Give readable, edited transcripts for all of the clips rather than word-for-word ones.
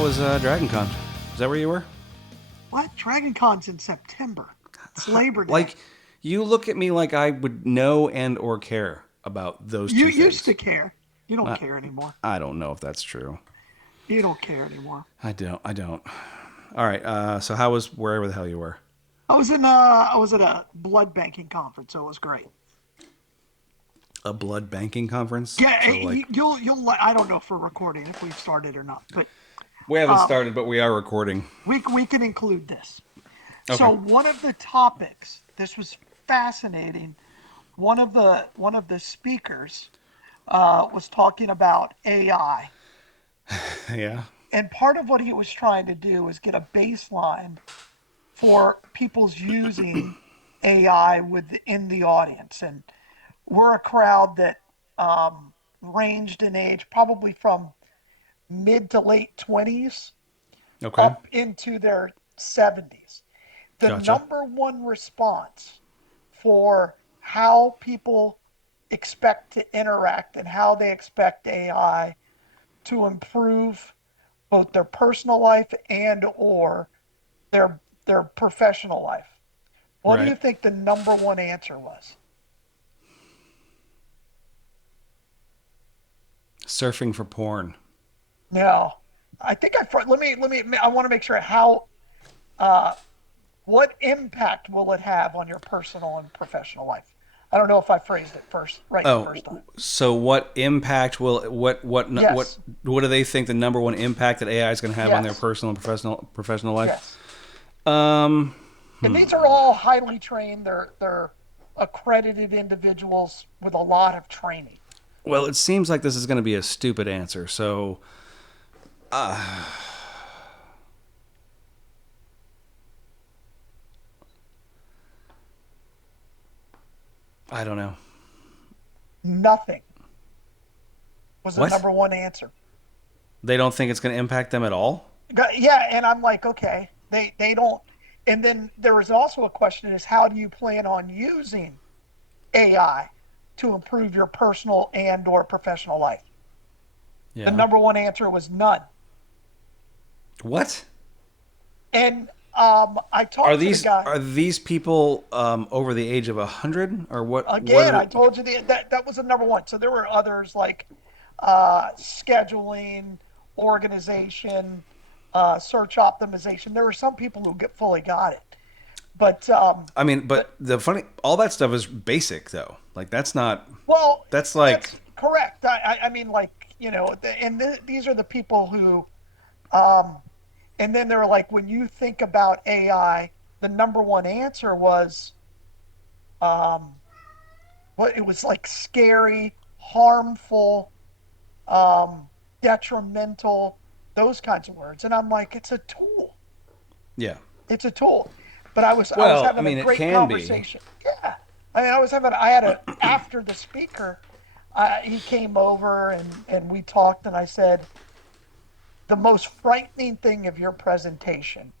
how was Dragon Con? Is that where you were? What? Dragon Con's in September. It's Labor Day. Like, you look at me like I would know and or care about those You two used things. to care. You don't I, care anymore. I don't know if that's true. You don't care anymore. I don't. I don't. All right. So how was wherever the hell you were? I was at a blood banking conference, so it was great. A blood banking conference. Yeah, So like, I don't know if we're recording if we've started or not, but we haven't um, started, but we are recording. we can include this. So Okay. one of the topics, this was fascinating. One of the speakers was talking about AI, Yeah. and part of what he was trying to do was get a baseline for people's using AI within the audience. And we're a crowd that ranged in age probably from mid to late 20s Okay. up into their 70s. The Gotcha. number one response for how people expect to interact and how they expect AI to improve both their personal life and or their professional life. What do you Right. think the number one answer was? Surfing for porn. No, I think let me. I want to make sure how uh, what impact will it have on your personal and professional life? I don't know if I phrased it first right the first Oh, time. so what impact will Yes, what do they think the number one impact that AI is going to have on their yes, personal and professional life? yes. Um, And these are all highly trained. They're accredited individuals with a lot of training. well, it seems like this is going to be a stupid answer. So, I don't know. Nothing was the What? number one answer. They don't think it's going to impact them at all? Yeah, and I'm like, okay, they don't. And then there was also a question: is how do you plan on using AI to improve your personal and or professional life? The Yeah. number one answer was none. What? And I Are talked to the these guy are these people over the age of 100 or what? What again. are I told you that was the number one. So there were others like scheduling, organization, search optimization. There were some people who get fully got it, but I mean, but but the funny, all that stuff is basic though. Like that's not. well, That's like. that's correct. I mean, like and these are the people who, um, and then they're like, when you think about AI, the number one answer was, um, what it was like scary, harmful, um, detrimental, those kinds of words. And I'm like, it's a tool. Yeah. It's a tool. But I was Well, I having a mean, it great can be. conversation. Yeah. I mean, I had a after the speaker, he came over and we talked and I said, the most frightening thing of your presentation.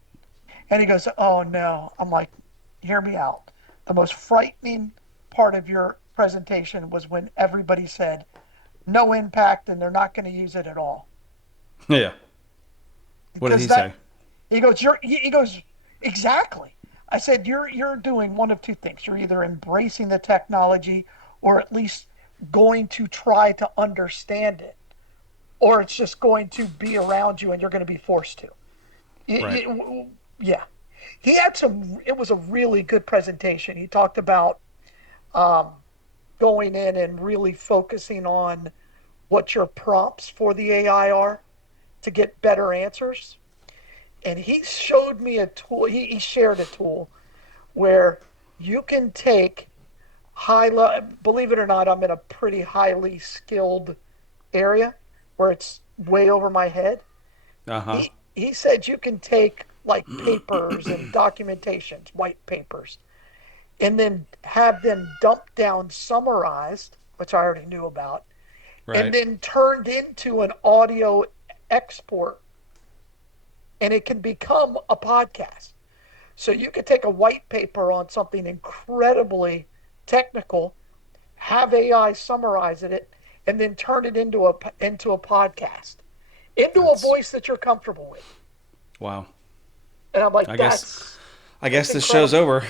And he goes, oh no. I'm like, hear me out. The most frightening part of your presentation was when everybody said no impact and they're not going to use it at all. Yeah. What did Because he say? that he goes, exactly. I said, you're doing one of two things. You're either embracing the technology or at least going to try to understand it, or it's just going to be around you and you're going to be forced to. Right. Yeah. He had it was a really good presentation. He talked about um, going in and really focusing on what your prompts for the AI are to get better answers. And he showed me a tool, he shared a tool where you can take believe it or not, I'm in a pretty highly skilled area where it's way over my head. Uh huh. He said you can take like papers and documentations, white papers, and then have them dumped down summarized, which I already knew about, and Right. then turned into an audio export, and it can become a podcast. So you could take a white paper on something incredibly technical, have AI summarize it, and then turn it into a podcast. into a That's voice that you're comfortable with. wow. And I'm like, I guess I that's guess this show's incredible. over.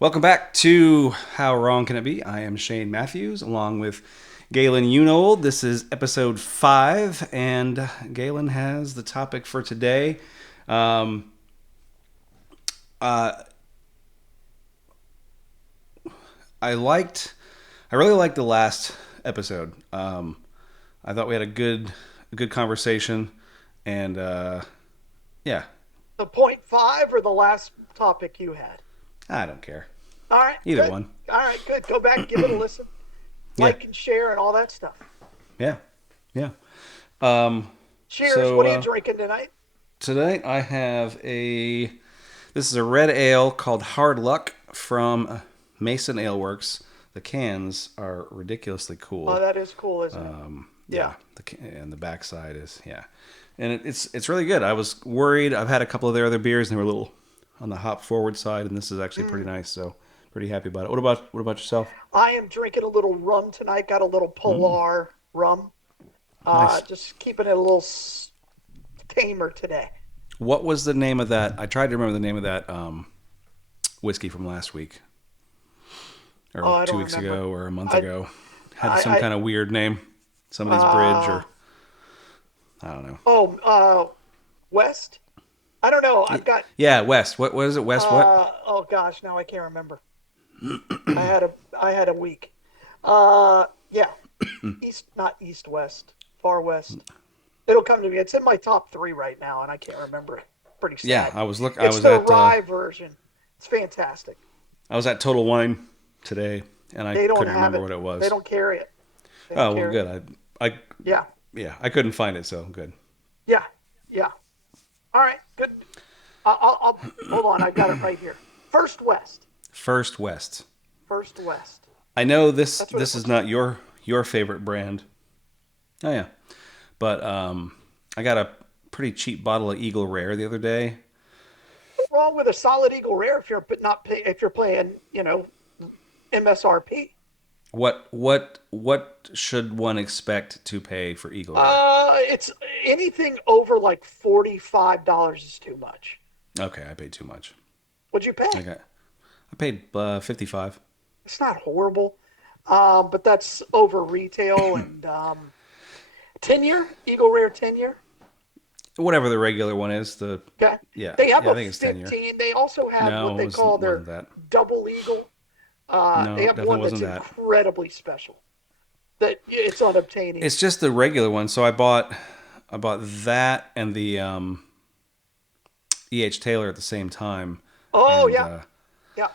Welcome back to How Wrong Can It Be? I am Shane Matthews, along with Galen Unold. This is episode 5, and Galen has the topic for today. Um, uh, I liked, I really liked the last episode. I thought we had a good conversation, and yeah, The point five or the last topic you had? I don't care. All right, Either good. one. All right, good. Go back, give it a listen, Yeah, like and share, and all that stuff. yeah, yeah. Um, Cheers. so What are you drinking tonight? tonight I have a. This is a red ale called Hard Luck from Mason Ale Works. The cans are ridiculously Oh, cool. that is cool, isn't it? Yeah, Yeah. and the backside is yeah, and it's really good. I was worried. I've had a couple of their other beers and they were a little on the hop forward side, and this is actually pretty nice. So pretty happy about it. What about yourself? I am drinking a little rum tonight. Got a little Mm, Polar rum. nice. Just keeping it a little tamer today. What was the name of that? I tried to remember the name of that whiskey from last week or Oh, I two don't weeks remember. ago or a month I, ago. Had some I, kind of weird name. Somebody's bridge uh, or I don't know. oh, West. I don't know. I've got. Yeah, West. What is it? West what? Oh gosh, now I can't remember. I had a week. Yeah, east, not east, west, far west. It'll come to me. It's in my top three right now, and I can't remember it. Pretty Yeah, sad. I It's was the at rye version. It's fantastic. Total Wine today, and I They don't couldn't have remember it. what it They was. don't carry it. They don't Oh well, carry it. good. I Yeah, yeah, I couldn't find it, so good. yeah, yeah. All right, good. I'll hold on. I got it right here. First West. First West. First West. I know That's what it this is looks not like. your favorite brand. Oh yeah, but I got a pretty cheap bottle of Eagle Rare the other day. What's wrong with a solid Eagle Rare if you're not pay, if you're playing, MSRP? What should one expect to pay for Eagle Rare? It's anything over like $45 is too much. Okay, I paid too much. What'd you pay? Okay, I paid 55. It's not horrible, but that's over retail and 10 year Eagle Rare 10 year. Whatever the regular one is, the Okay, yeah, they have yeah, I a think it's 10 year. 15. They also have what No, they call wasn't their that. double Eagle. They No, have definitely one that's wasn't that. incredibly special. That it's unobtainium. It's just the regular one. So I bought that and the E.H. Taylor at the same time, Oh and yeah, yeah.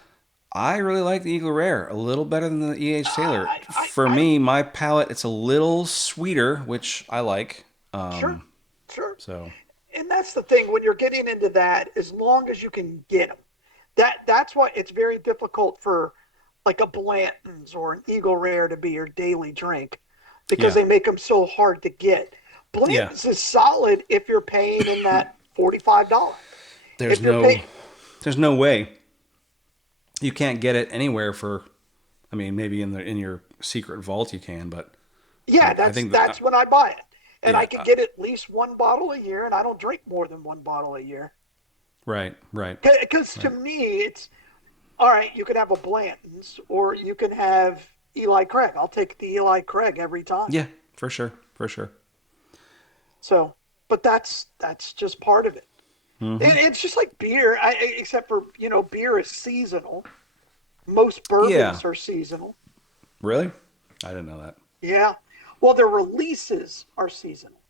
I really like the Eagle Rare a little better than the E.H. Taylor. For I me, my palate, it's a little sweeter, which I like. sure, sure. So And that's the thing when you're getting into that. As long as you can get them, that's why it's very difficult for like a Blanton's or an Eagle Rare to be your daily drink because yeah, they make them so hard to get. yeah. Blanton's is solid if you're paying in that $45. There's If you're no paying, there's no way you can't get it anywhere for. I mean, maybe in your secret vault you can, but yeah, I that's think that, that's when I buy it, and I yeah, can get at least one bottle a year, and I don't drink more than one bottle a year. right, right, Because to right. me, it's all right. You can have a Blanton's, or you can have Eli Craig. I'll take the Eli Craig every time. Yeah, for sure, for sure. So, but that's just part of it. Hmm. And it's just like beer, except for beer is seasonal. Most Yeah, bourbons are seasonal. really? I didn't know that. Yeah. Well, their releases are seasonal.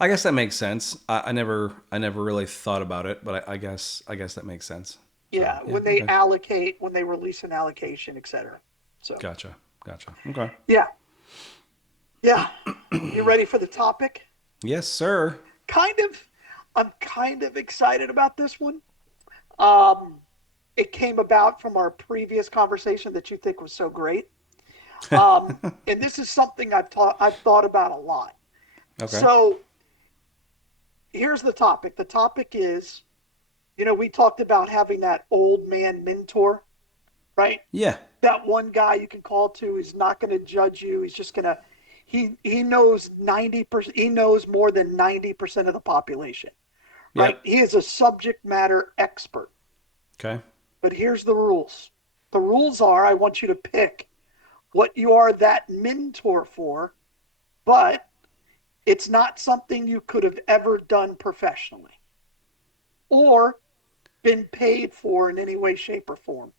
I guess that makes sense. I never really thought about it, but I guess that makes sense. So Yeah, yeah, when they okay, allocate, when they release an allocation, etc. So, gotcha, gotcha. Okay. yeah, yeah. You ready for the topic? Yes, sir. Kind of. I'm kind of excited about this one. Um, it came about from our previous conversation that you think was so great. And this is something I've thought about a lot. Okay. So here's the topic. The topic is, we talked about having that old man mentor, right? Yeah. That one guy you can call to. He's not going to judge you. he knows 90%. He knows more than 90% of the population, right? Yep. He is a subject matter expert. Okay. But here's the rules. The rules are I want you to pick what you are that mentor for, but it's not something you could have ever done professionally or been paid for in any way, shape, or form.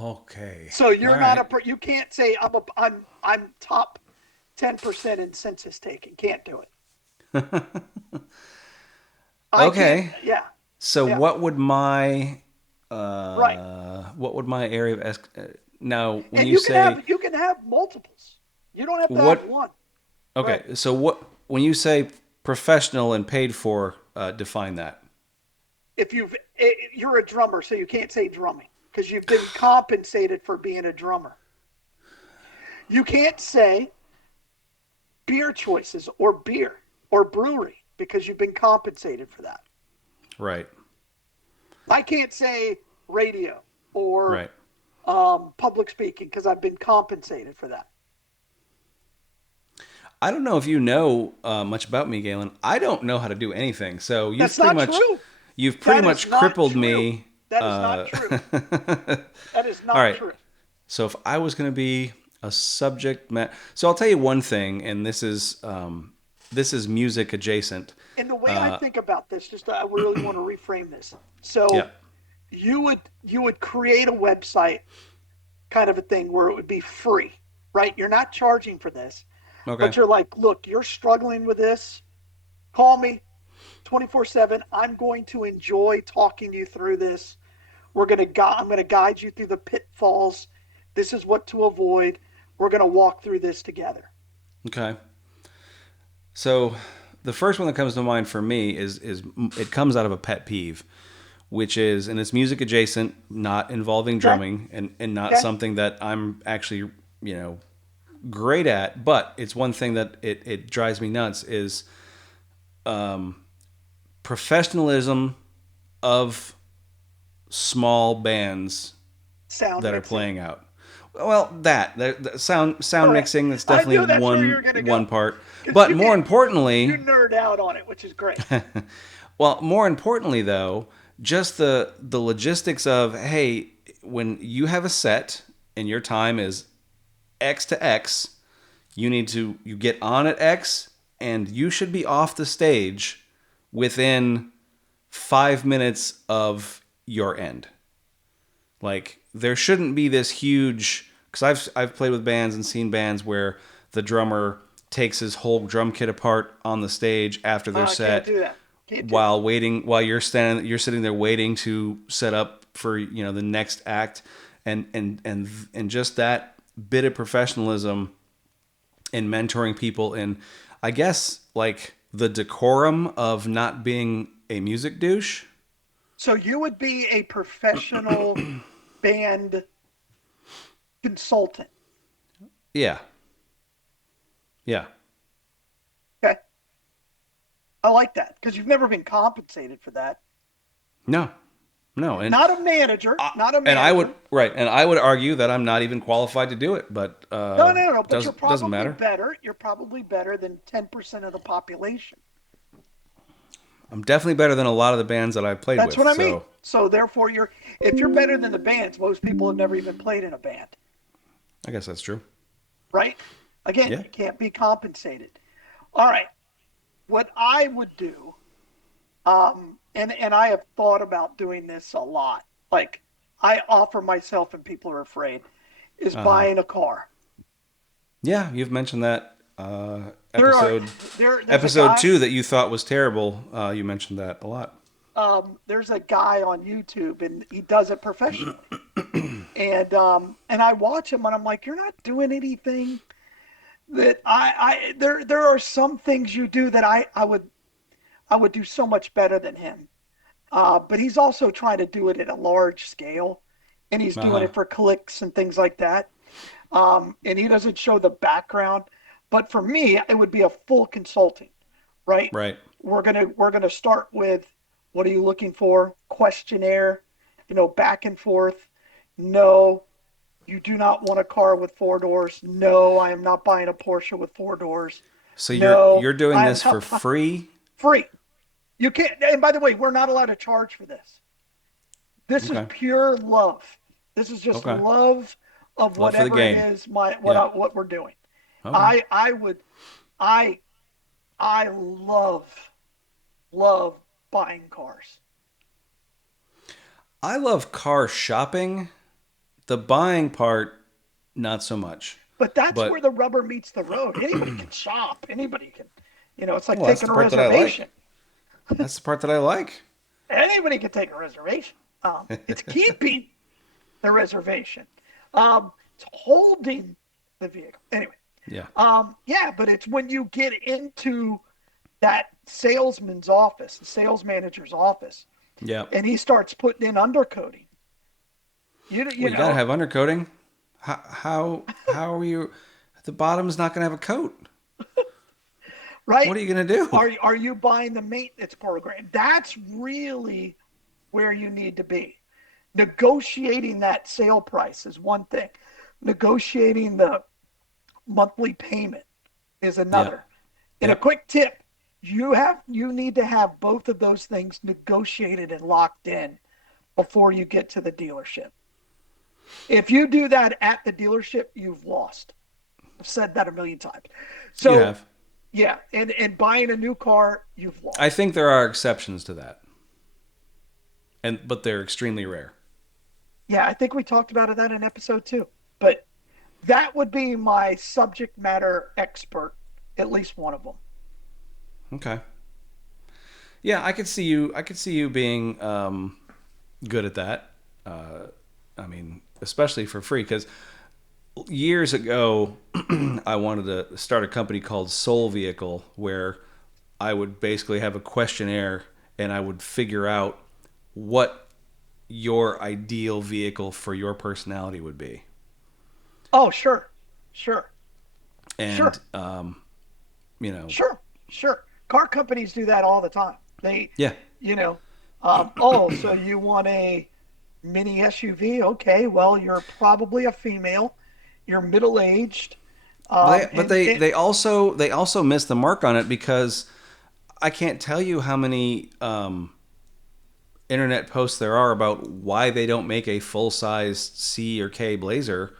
Okay. So All you're not right. a you can't say I'm top 10% in census taking. Can't do it. I can't. Okay. Yeah, So yeah, right. what would my area of now when And you say you can have multiples. You don't have to have what one. okay, Right. so what when you say professional and paid for, define that. If you're a drummer, so you can't say drumming because you've been compensated for being a drummer. You can't say beer choices or beer or brewery because you've been compensated for that. Right. I can't say radio or Right. public speaking because I've been compensated for that. I don't know if you know much about me, Galen. I don't know how to do anything. So That's not true. you've pretty That is much not crippled true. me. That is not true. That is All not right. true. So if I was going to be a so I'll tell you one thing, and this is music adjacent. And the way I think about this, just I really want to reframe this. So Yeah. you would create a website kind of a thing where it would be free, right? You're not charging for this, Okay. but you're like, look, you're struggling with this. Call me 24/7. I'm going to enjoy talking you through this. I'm going to guide you through the pitfalls. This is what to avoid. We're going to walk through this together. Okay. So the first one that comes to mind for me is it comes out of a pet peeve, which is, and it's music adjacent, not involving Okay? drumming, and not Okay? something that I'm actually great at, but it's one thing that it drives me nuts is professionalism of small bands Sound that are mixing. playing out. Well, the All sound right. mixing, that's I definitely knew that's where you're going to one go. part. Because But more you importantly, nerd out on it, which is great. well, more importantly though, just the logistics of, hey, when you have a set and your time is X to X, you get on at X and you should be off the stage within 5 minutes of your end. Like there shouldn't be this huge, because I've played with bands and seen bands where the drummer takes his whole drum kit apart on the stage after their Can't set do that. Can't do that. while you're sitting there waiting to set up for the next act, and just that bit of professionalism in mentoring people, and I guess like the decorum of not being a music douche. So you would be a professional band consultant. Yeah. Yeah. Okay. I like that because you've never been compensated for that. No. No. Not a manager. Not a And I would manager. right, and I would argue that I'm not even qualified to do it, but No. But doesn't matter. You're probably better than 10% of the population. I'm definitely better than a lot of the bands that I've played That's what with. I mean. So So therefore, if you're better than the bands, most people have never even played in a band, I guess that's true. right? Again, Yeah. you can't be compensated. All right. What I would do, and I have thought about doing this a lot. Like I offer myself, and people are afraid, is Uh huh. buying a car. Yeah, you've mentioned that There are episode there's a episode guy two that you thought was terrible. You mentioned that a lot. there's a guy on YouTube, and he does it professionally. And I watch him, and I'm like, you're not doing anything that there are some things you do that I would do so much better than him. But he's also trying to do it at a large scale, and he's Uh doing huh. it for clicks and things like that. And he doesn't show the background. But for me, it would be a full consulting, right? Right. We're gonna start with what are you looking for? Questionnaire, back and forth. No, You do not want a car with four doors. No, I am not buying a Porsche with four doors. So No, you're doing I am this for not buying free? free. You can't. And by the way, we're not allowed to charge for this. This is Okay. pure love. This is just Okay. love of Love for the whatever it game. is. Yeah. What we're doing. Okay. I would I I love buying cars. I love car shopping. The buying part, not so much. But that's where But the rubber meets the road. Anybody can shop. Anybody can, it's like well, that's taking the a part that I like. reservation. That's the part that I like. Anybody can take a reservation. It's keeping the reservation. It's holding the vehicle. Anyway, Yeah. yeah, but it's when you get into that salesman's office, the sales manager's office, Yeah. and he starts putting in undercoating. Well, You you gotta know, have undercoating. How are you? The bottom's not gonna have a coat. right? What are you gonna do? Are you buying the maintenance program? That's really where you need to be. Negotiating that sale price is one thing. Negotiating the monthly payment is Yep. another. And a Yep. quick tip, you need to have both of those things negotiated and locked in before you get to the dealership. If you do that at the dealership, you've lost. I've said that a million times. You So have. yeah, and buying a new car, you've I lost. think there are exceptions to that, but they're extremely rare. Yeah, I think we talked about that in episode 2. But that would be my subject matter expert, at least one of them. Okay. Yeah, I could see you. I could see you being good at that. I mean, especially for free, because years ago, I wanted to start a company called Soul Vehicle, where I would basically have a questionnaire and I would figure out what your ideal vehicle for your personality would be. Oh, sure, sure, And, sure, you know, sure, sure. Car companies do that all the time. yeah. You know, oh, so you want a mini SUV? Okay, well, you're probably a female. You're middle aged. But they also missed the mark on it because I can't tell you how many internet posts there are about why they don't make a full size C or K Blazer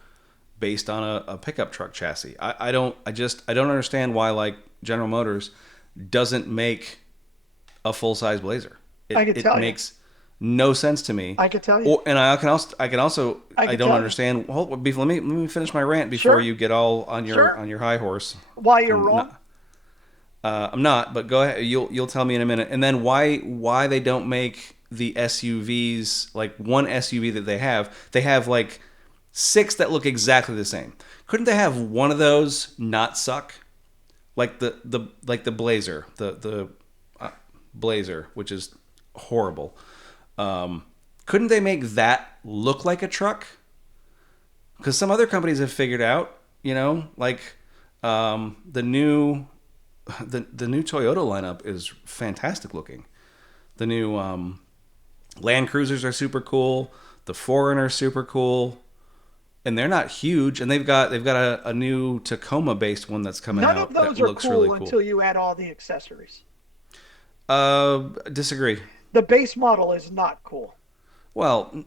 based on a pickup truck chassis. I don't understand why like General Motors doesn't make a full size Blazer. I could It tell you. makes no sense to me. I could tell you. Or, and I can also I I could don't tell you. understand. Hold, let me finish my rant before Sure, you get all sure. on your high horse. Why you're And wrong? not, I'm not, but go ahead. You'll tell me in a minute. And then why they don't make the SUVs like one SUV that they have? They have like six that look exactly the same. Couldn't they have one of those not suck? Like the Blazer, the Blazer, which is horrible. Couldn't they make that look like a truck? Because some other companies have figured out, like the new the new Toyota lineup is fantastic looking. The new Land Cruisers are super cool. The Foreigner is super cool, and they're not huge. And they've got a new Tacoma based one that's coming None of out that those are looks really cool cool. until you add all the accessories. Disagree. The base model is not cool. Well,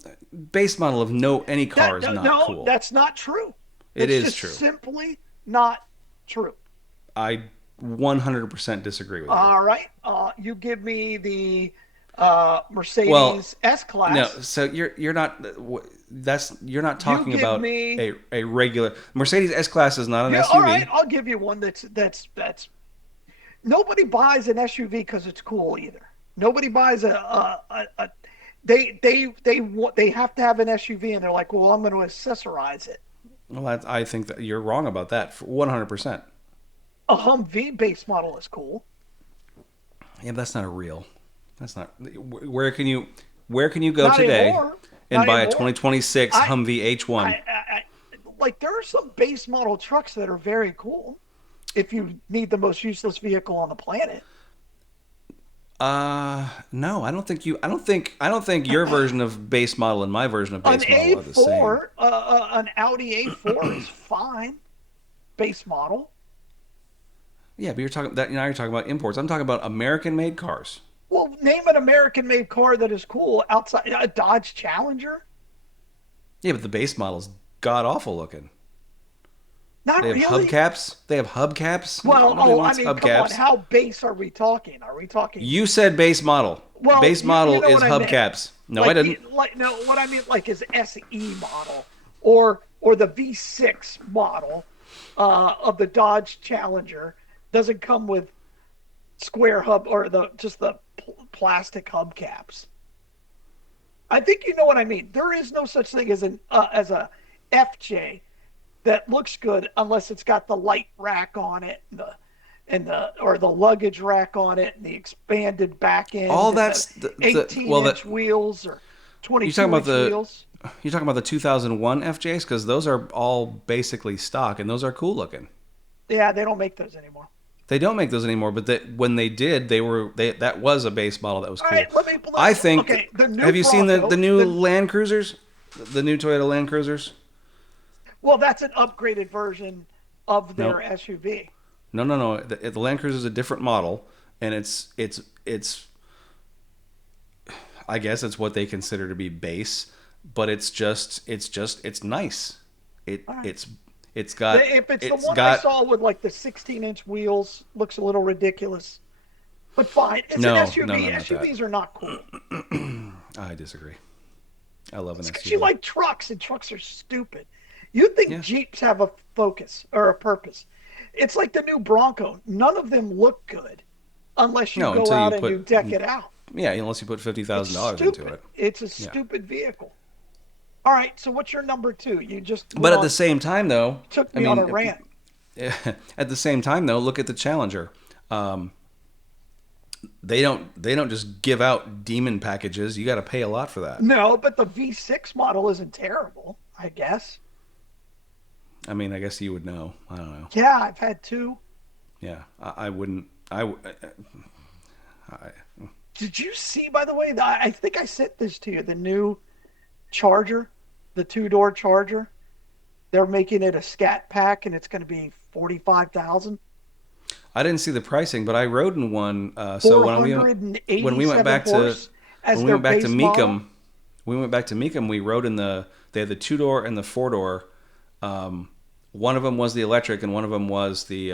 base model of any car That is no, not no, cool. that's not true. It It's is just true. simply not true. I 100% disagree with you. All right. You give me the Well, Mercedes S no. Class. So you're not you're not You talking give about me a regular Mercedes S Class is not an yeah. All right. SUV. I'll give you one that's nobody buys an SUV because it's cool either. Nobody buys a they have to have an SUV and they're like, well, I'm going to accessorize it. Well, I think that you're wrong about that 100%. A Humvee base model is cool. Yeah, but that's not a real. That's not. Where can you go Not today anymore. and Not buy a anymore. 2026 I, Humvee H1? I like there are some base model trucks that are very cool if you need the most useless vehicle on the planet. No, I don't think you. I don't think your version of base model and my version of An base model are the same. A4, an Audi A4 is fine, base model. Yeah, but you're talking that now you're talking about imports. I'm talking about American-made cars. Well, name an American-made car that is cool outside a Dodge Challenger. Yeah, but the base model's god awful looking. Not They have really. hubcaps. They have hubcaps. Well, Nobody oh, I wants mean, come on. hubcaps. How base are we talking? Are we talking? You said base model. Well, Base you model know is what I meant. hubcaps. No, I didn't. No, what I meant like is SE model or the V6 model of the Dodge Challenger doesn't come with square hub or the just the plastic hubcaps. I think you know what I mean. There is no such thing as an as a FJ that looks good unless it's got the light rack on it and the or the luggage rack on it and the expanded back All end and the that's 18 well that inch wheels or you talking 22 about inch the wheels. you're talking about the 2001 FJs because those are all basically stock and those are cool looking. Yeah, they don't make those anymore. They don't make those anymore, but when they did, that was a base model that was All right, cool. I think. okay, the new Have you seen the Bronco, new the Land Cruisers, the new Toyota Land Cruisers? well, that's an upgraded version of their No, SUV. no. The Land Cruiser is a different model, and it's I guess it's what they consider to be base, but it's nice. All right. It's it's got If it's the it's one I got saw with like the 16-inch wheels, looks a little ridiculous. But fine, it's an no, SUV. not that. SUVs are not cool. I disagree. I love an It's because you SUV. like trucks, and trucks are stupid. You think Yeah. Jeeps have a focus or a purpose? It's like the new Bronco. None of them look good unless you No, go until you out and put you deck it out. yeah, unless you put It's $50,000 into stupid. it. It's a Yeah. stupid vehicle. All right, so what's your number two? You just But went at the on, same time, though, took I me on a mean, rant. at the same time, though, look at the Challenger. Um, they don't just give out demon packages. You got to pay a lot for that. No, but the V6 model isn't terrible, I guess. I mean, I guess you would know. I don't know. Yeah, I've had two. Yeah, I wouldn't. I Did you see, by the way, I think I sent this to you, the new Charger, the two-door Charger? They're making it a scat pack and it's going to be 45,000. I didn't see the pricing, but I rode in one. So when we went 487 back to horse as their base model. Mecum, we rode in the. They had the two door and the four door. One of them was the electric, and one of them was the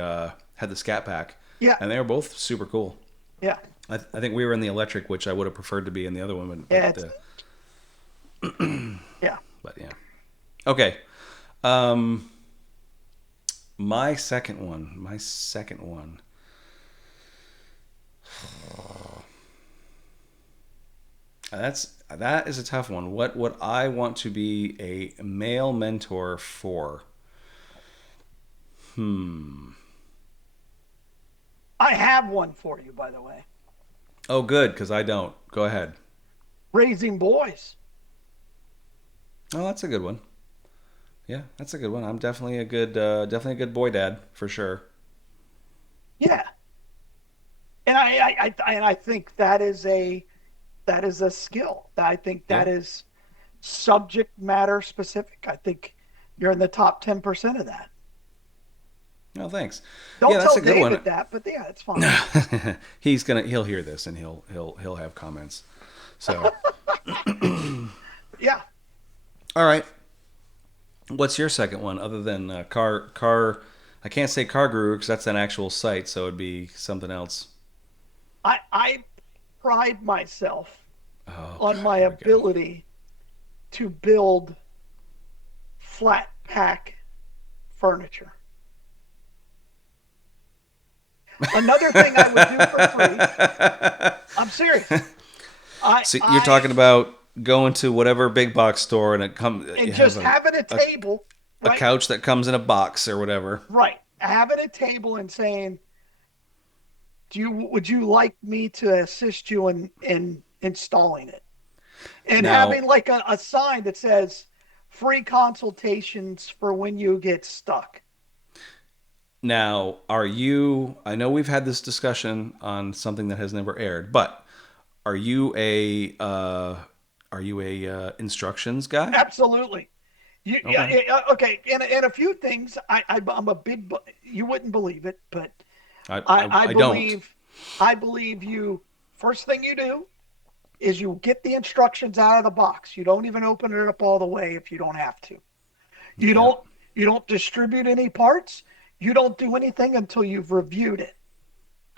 had the Scat Pack, Yeah, and they were both super cool. yeah, I think we were in the electric, which I would have preferred to be in the other one, yeah, yeah. but yeah. Okay, um, my second one. That is a tough one. What would I want to be a male mentor for? Hmm. I have one for you, by the way. Oh, good, because I don't. Go ahead. Raising boys. Oh, that's a good one. Yeah, that's a good one. I'm definitely a good boy dad for sure. Yeah, and I think that is a skill. I think Yeah. that is subject matter specific. I think you're in the top 10% of that. Oh, thanks. Yeah, Don't that's tell a good one. David that, but yeah, it's fine. He'll hear this and he'll have comments. So, Yeah. all right. What's your second one other than car? I can't say car guru because that's an actual site, so it'd be something else. I pride myself Oh on God, my here we go. ability to build flat pack furniture. Another thing I would do for free. I'm serious. So you're I talking about going to whatever big box store and you and have just having a table, a right? couch that comes in a box or whatever. Right. Having a table and saying, "Do you would you like me to assist you in installing it?" And Now, having like a sign that says, "Free consultations for when you get stuck." Now, are you? I know we've had this discussion on something that has never aired, but are you a instructions guy? Absolutely. Yeah, Okay, yeah, okay. And a few things, I'm a big, you wouldn't believe it, but I I, I, I I don't. believe, I believe you, first thing you do is you get the instructions out of the box. You don't even open it up all the way if you don't have to. You Yep. don't, you don't distribute any parts. You don't do anything until you've reviewed it.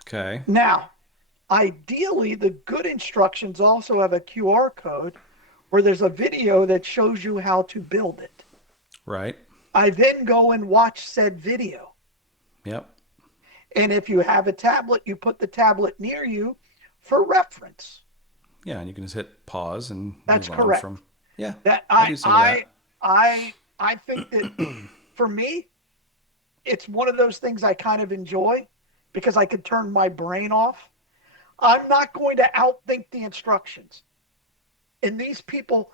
Okay. Now, ideally, the good instructions also have a QR code where there's a video that shows you how to build it. Right. I then go and watch said video. Yep. And if you have a tablet, you put the tablet near you for reference. Yeah, and you can just hit pause and That's move on correct. from. Yeah, That I do some of that. I think that for me, it's one of those things I kind of enjoy because I can turn my brain off. I'm not going to outthink the instructions. And these people,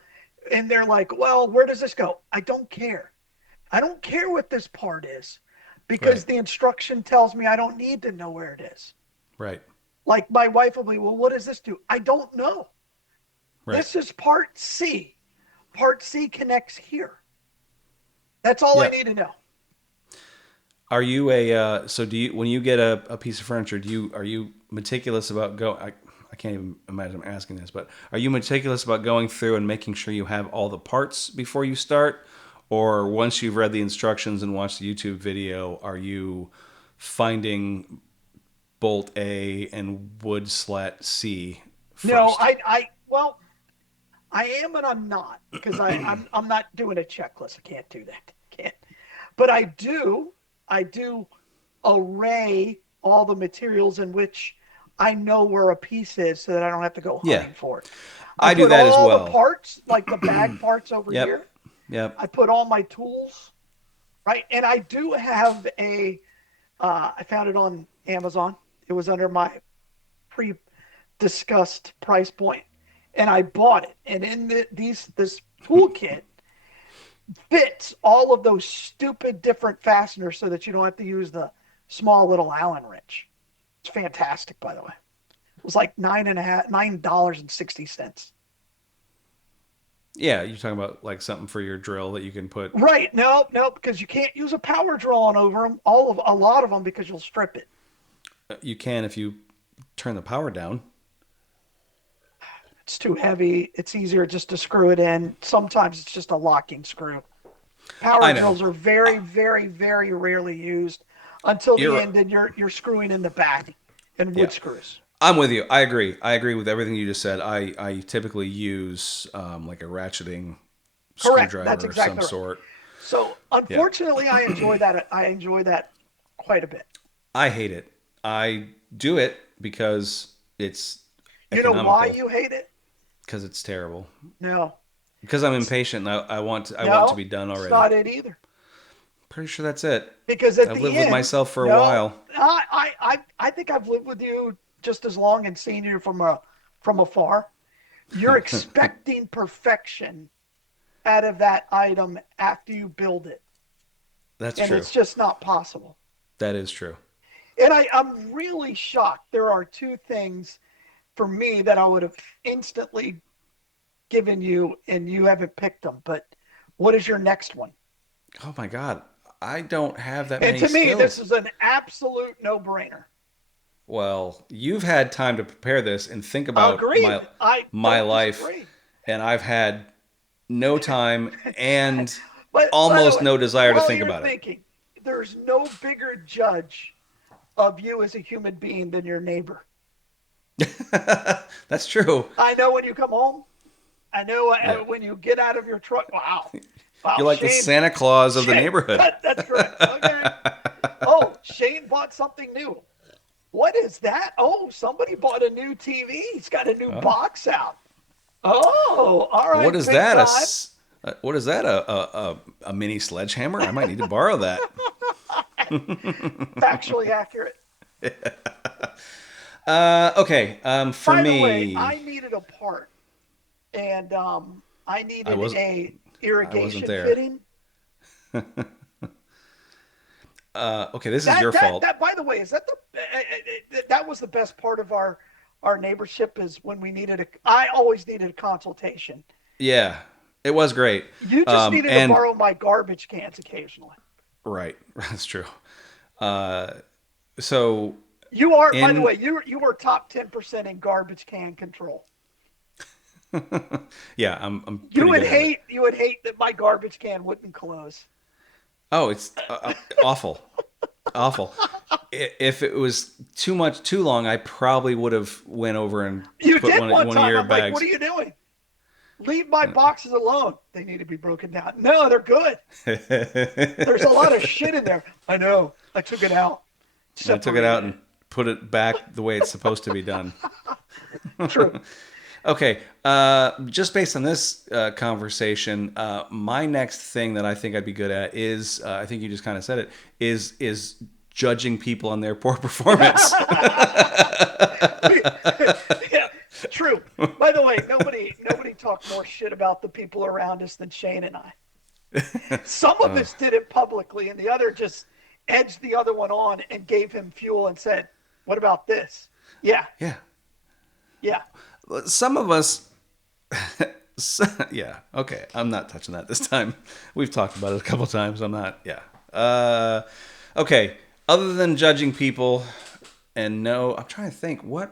and they're like, well, where does this go? I don't care. I don't care what this part is because Right. the instruction tells me I don't need to know where it is. Right. Like my wife will be, well, what does this do? I don't know. Right. This is part C. Part C connects here. That's all I Yeah. need to know. Are you a so do you when you get a piece of furniture, are you meticulous about I can't even imagine asking this, but are you meticulous about going through and making sure you have all the parts before you start? Or once you've read the instructions and watched the YouTube video, are you finding bolt A and wood slat C No, first? well, I am and I'm not because I'm not doing a checklist. I can't do that. Can't. But I do array all the materials in which I know where a piece is so that I don't have to go Yeah, hunting for it. I I do put that as all the well. parts, like the bag parts over Yep. here. Yep. I put all my tools, right? And I do have I found it on Amazon. It was under my pre discussed price point, and I bought it. And in this toolkit fits all of those stupid different fasteners so that you don't have to use the small little Allen wrench. It's fantastic, by the way. It was like $9.60. Yeah, you're talking about like something for your drill that you can put. Right? No, no, because you can't use a power drill on over them. A lot of them because you'll strip it. You can if you turn the power down. It's too heavy. It's easier just to screw it in. Sometimes it's just a locking screw. Power I know. drills are very, very, very rarely used until the You're end, and you're screwing in the back and yeah. wood screws. I'm with you. I agree. I agree with everything you just said. I typically use like a ratcheting Correct. That's screwdriver of some exactly right. sort. So Yeah. unfortunately, I enjoy that. I enjoy that quite a bit. I hate it. I do it because it's You know why economical. you hate it? Because it's terrible. No, Because I'm it's impatient. I want it to no, be done it's already. not it either. Pretty sure that's it. Because at I've the lived with end, myself for a no, while. I think I've lived with you just as long and seen you from afar. You're expecting perfection out of that item after you build it, That's and true. it's just not possible. That is true. And I'm really shocked. There are two things for me that I would have instantly given you, and you haven't picked them. But what is your next one? Oh my god. I don't have that And many to me, this skills. is an absolute no-brainer. Well, you've had time to prepare this and think about Agreed. I my don't life, disagree. and I've had no time and But by the almost way, no desire to while think you're about it. thinking, there's no bigger judge of you as a human being than your neighbor. That's true. I know when you come home. I know Yeah. when you get out of your truck. Wow, wow, You're like the Shane, Santa Claus of the Shane. neighborhood. That's correct. Okay. Oh, Shane bought something new. What is that? Oh, somebody bought a new TV. He's got a new Oh. box out. Oh, all What right, is big that? time. What is that? A mini sledgehammer? I might need to borrow that. Factually accurate. Okay. For By the way, me, I needed a part, and I I needed was a I wasn't irrigation there. fitting. Okay, this is your That fault. that by the way, is that that was the best part of our neighborship is when we needed a I always needed a consultation. Yeah, it was great. You just needed to And borrow my garbage cans occasionally. right, that's true. Uh, so You are, by the in way, you were top 10% in garbage can control. yeah, I'm pretty good at it. You would hate that my garbage can wouldn't close. Oh, it's awful, awful. If it was too long, I probably would have went over and You put did one one of time. your I'm like, what are bags. you doing? Leave my boxes alone. They need to be broken down. No, they're good. There's a lot of shit in there. I know. I took it out, I took it out separated and it. put it back the way it's supposed to be done. True. Okay, just based on this conversation, my next thing that I think I'd be good at is I think you just kind of said it is judging people on their poor performance. Yeah, true. By the way, nobody talked more shit about the people around us than Shane and I. Some of us did it publicly, and the other just edged the other one on and gave him fuel and said, "What about this?" Yeah, Yeah, yeah. some of us. Yeah, okay. I'm not touching that this time. We've talked about it a couple times. I'm not. Yeah. Okay. Other than judging people, and no, I'm trying to think what.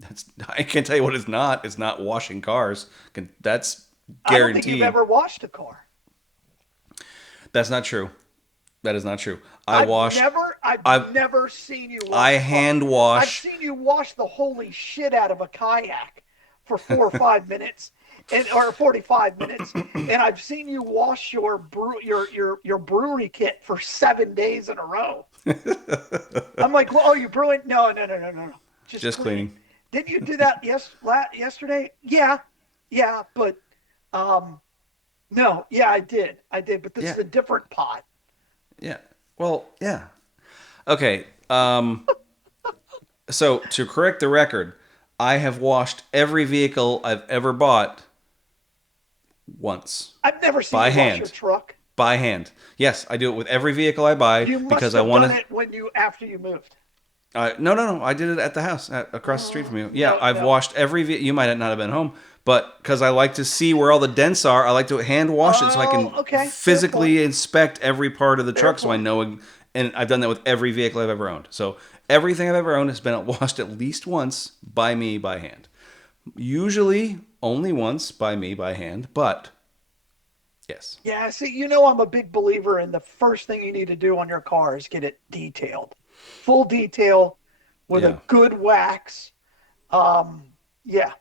That's I can't tell you what it's not. It's not washing cars. That's I don't think you've guaranteed. ever washed a car. That's not true. That is not true. I've never seen you I wash a car. hand I've wash. seen you wash the holy shit out of a kayak for 4 or 5 minutes, or 45 minutes, and I've seen you wash your brewery kit for 7 days in a row. I'm like, well, oh, you're brewing? No, no, no, no, no, no. Just Just cleaning. cleaning. Didn't you do that yesterday? Yeah, yeah, but um, no, yeah, I did, but this Yeah. is a different pot. Yeah. Well, yeah. Okay. So to correct the record, I have washed every vehicle I've ever bought once I've never seen by you wash your hand. truck. By hand. Yes, I do it with every vehicle I buy You must because I have want done to. it when you after you moved. No, no, no. I did it at the house across the street from you. Yeah, No, I've no. washed every. You might not have been home, but because I like to see where all the dents are, I like to hand wash it so I Oh, can okay. Fair point. physically inspect every part of the Fair truck, so I point. know. And I've done that with every vehicle I've ever owned. So everything I've ever owned has been washed at least once by me by hand. Usually only once by me by hand, but yes. Yeah, see, you know I'm a big believer in the first thing you need to do on your car is get it detailed. Full detail with a Yeah. good wax. Um, yeah,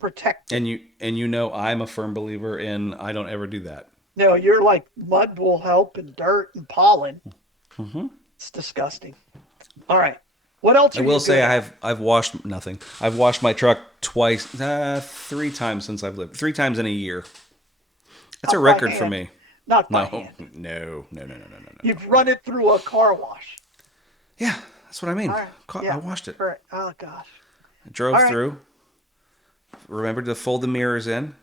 protect it. And you know I'm a firm believer in I don't ever do that. No, you're like mud will help and dirt and pollen. It's disgusting. All right. What else I are will you say good at? I've washed nothing. I've washed my truck twice, 3 times since I've lived. 3 times in a year. That's a Not by record for hand. me. Not by No, hand. no, no, no, no, no, no, no, no. You've run it through a car wash. Yeah, that's what I mean. All right. I Yeah. washed it. Correct. Oh gosh. I All drove right. through. Remembered to fold the mirrors in.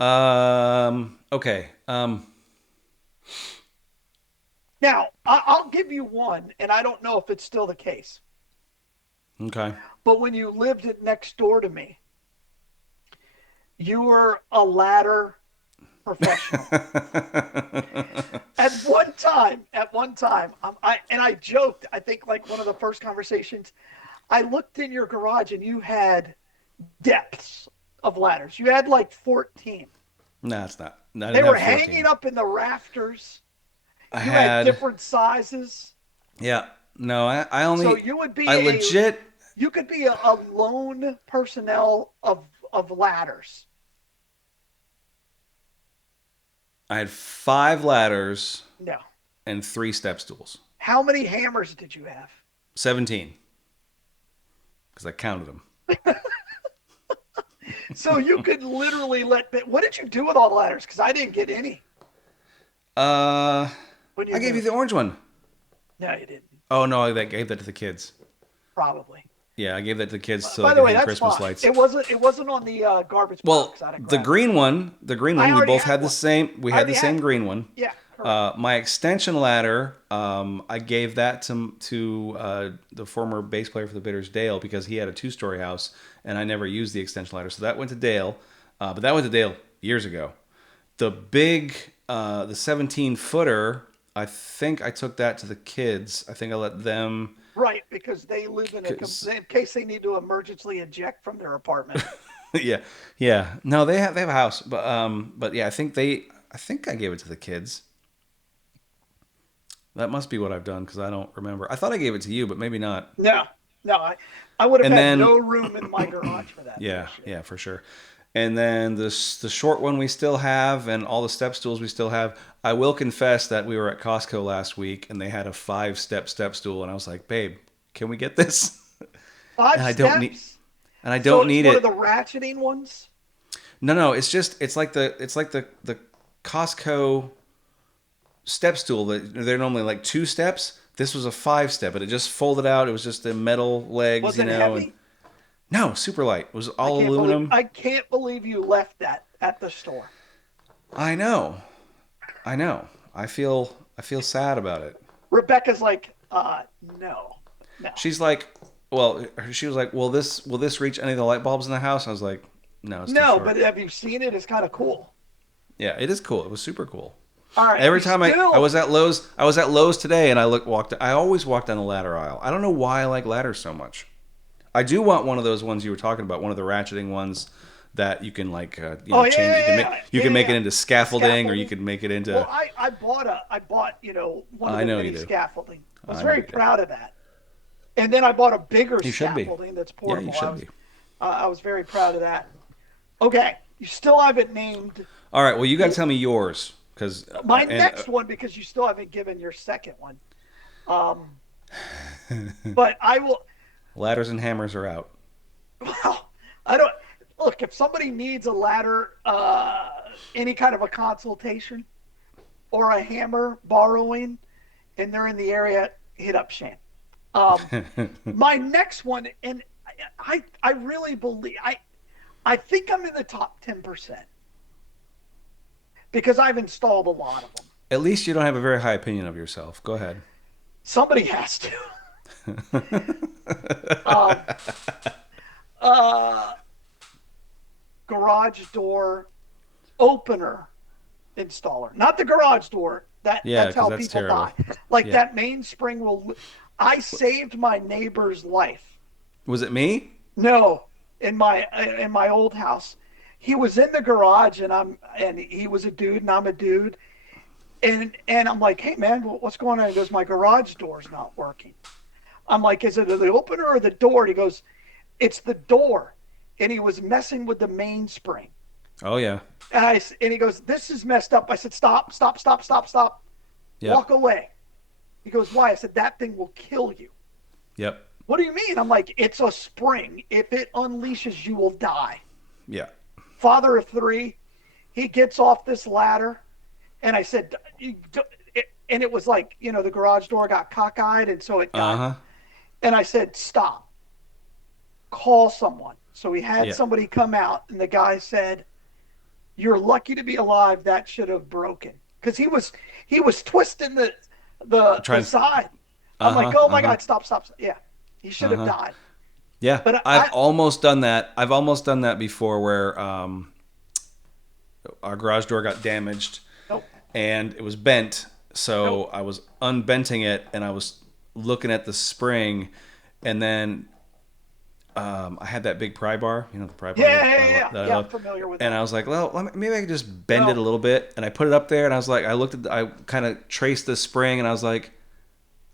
Okay. Now, I'll give you one, and I don't know if it's still the case. Okay. But when you lived next door to me, you were a ladder professional. At one time, I joked. I think like one of the first conversations, I looked in your garage and you had depths of ladders. You had like 14. No, it's not. I They didn't were have hanging 14. up in the rafters. I You had had, different sizes. yeah. No, So you would be I legit, you could be a lone personnel of ladders. I had 5 ladders No. and 3 step stools. How many hammers did you have? 17. Because I counted them. So you could literally what did you do with all the ladders? Because I didn't get any Uh, when you I gave you moved. the orange one. No, you didn't. Oh, no, I gave that to the kids. Probably. Yeah, I gave that to the kids so By they the could way, hang that's Christmas fine. lights. It wasn't on the garbage Well, box. I'd have the grabbed it. green one, I we already both had had the one. same. We I had the already same had. green one. Yeah. Correct. My extension ladder, I gave that to the former bass player for the Bitters, Dale, because he had a 2-story house, and I never used the extension ladder, so that went to Dale. But that went to Dale years ago. The 17-footer, I think I took that to the kids. I think I let them. Right, because they live in Cause, in case they need to emergency eject from their apartment. yeah, yeah. No, they have a house, but yeah, I think I gave it to the kids. That must be what I've done because I don't remember. I thought I gave it to you, but maybe not. No, no, I would have And had then, no room in my garage for that yeah, bullshit. yeah, for sure. And then the short one we still have, and all the step stools we still have. I will confess that we were at Costco last week, and they had a 5-step stool, and I was like, "Babe, can we get this?" Five and I don't need, steps. and I So don't it's need one of it. the ratcheting ones. No, no, it's like the Costco step stool that they're normally like 2 steps. This was a 5-step, but it just folded out. It was just the metal legs, Was it and heavy? no, super light. It was all aluminum. I can't believe you left that at the store. I know. I know. I feel sad about it. Rebecca's like, no, no, She's like, well, she was like, will this reach any of the light bulbs in the house? I was like, no, it's too no. But short. have you seen it? It's kind of cool. Yeah, it is cool. It was super cool. All right, Every you time I still. was at Lowe's, I was at Lowe's today, and I always walk down the ladder aisle. I don't know why I like ladders so much. I do want one of those ones you were talking about, one of the ratcheting ones that you can like Oh change. You can make it yeah. into scaffolding, or you Scaffolding. can make it Well, into. I bought one of I the know you mini do. scaffolding. I was I know very you do. proud of that. And then I bought a bigger You should be. scaffolding that's Yeah, you portable. should be. I was very proud of that. Okay, you still haven't named All right. Well, you got to tell me yours because my and next one because you still haven't given your second one. Um, but I will. ladders and hammers are out. Well, I don't look if somebody needs a ladder, any kind of a consultation or a hammer borrowing, and they're in the area, hit up Shane. Um, my next one, and I really believe I think I'm in the top 10% because I've installed a lot of them. At least you don't have a very high opinion of yourself. Go ahead. Somebody has to. Um, uh, garage door opener installer, not the garage door. Yeah, That's because how that's people die. terrible. Like Yeah. that mainspring will. I saved my neighbor's life. Was it me? No, in my old house, he was in the garage, and he was a dude, and I'm a dude, and I'm like, hey man, what's going on? He goes, my garage door's not working. I'm like, is it the opener or the door? And he goes, it's the door, and he was messing with the mainspring. Oh yeah. And he goes, this is messed up. I said, stop, stop, stop, stop, stop, Yep. walk away. He goes, why? I said, that thing will kill you. Yep. What do you mean? I'm like, it's a spring. If it unleashes, you will die. Yeah. Father of three, he gets off this ladder, and I said, and it was like, the garage door got cockeyed, and so it Uh got, huh. and I said, stop, call someone. So he had Yeah. somebody come out, and the guy said, you're lucky to be alive. That should have broken because he was twisting the Trying. side. I'm Uh like, huh. oh Uh my huh. god, stop, stop, stop. Yeah, he should Uh have huh. died. Yeah. But I've almost done that. I've almost done that before, where our garage door got damaged nope, and it was bent. So nope. I was unbenting it, and I was looking at the spring, and then I had that big pry bar, the pry bar Yeah, yeah, yeah, that I yeah. I'm love. familiar with And that. I was like, well, maybe I could just bend it a No, little bit. And I put it up there, and I was like, I kind of traced the spring, and I was like,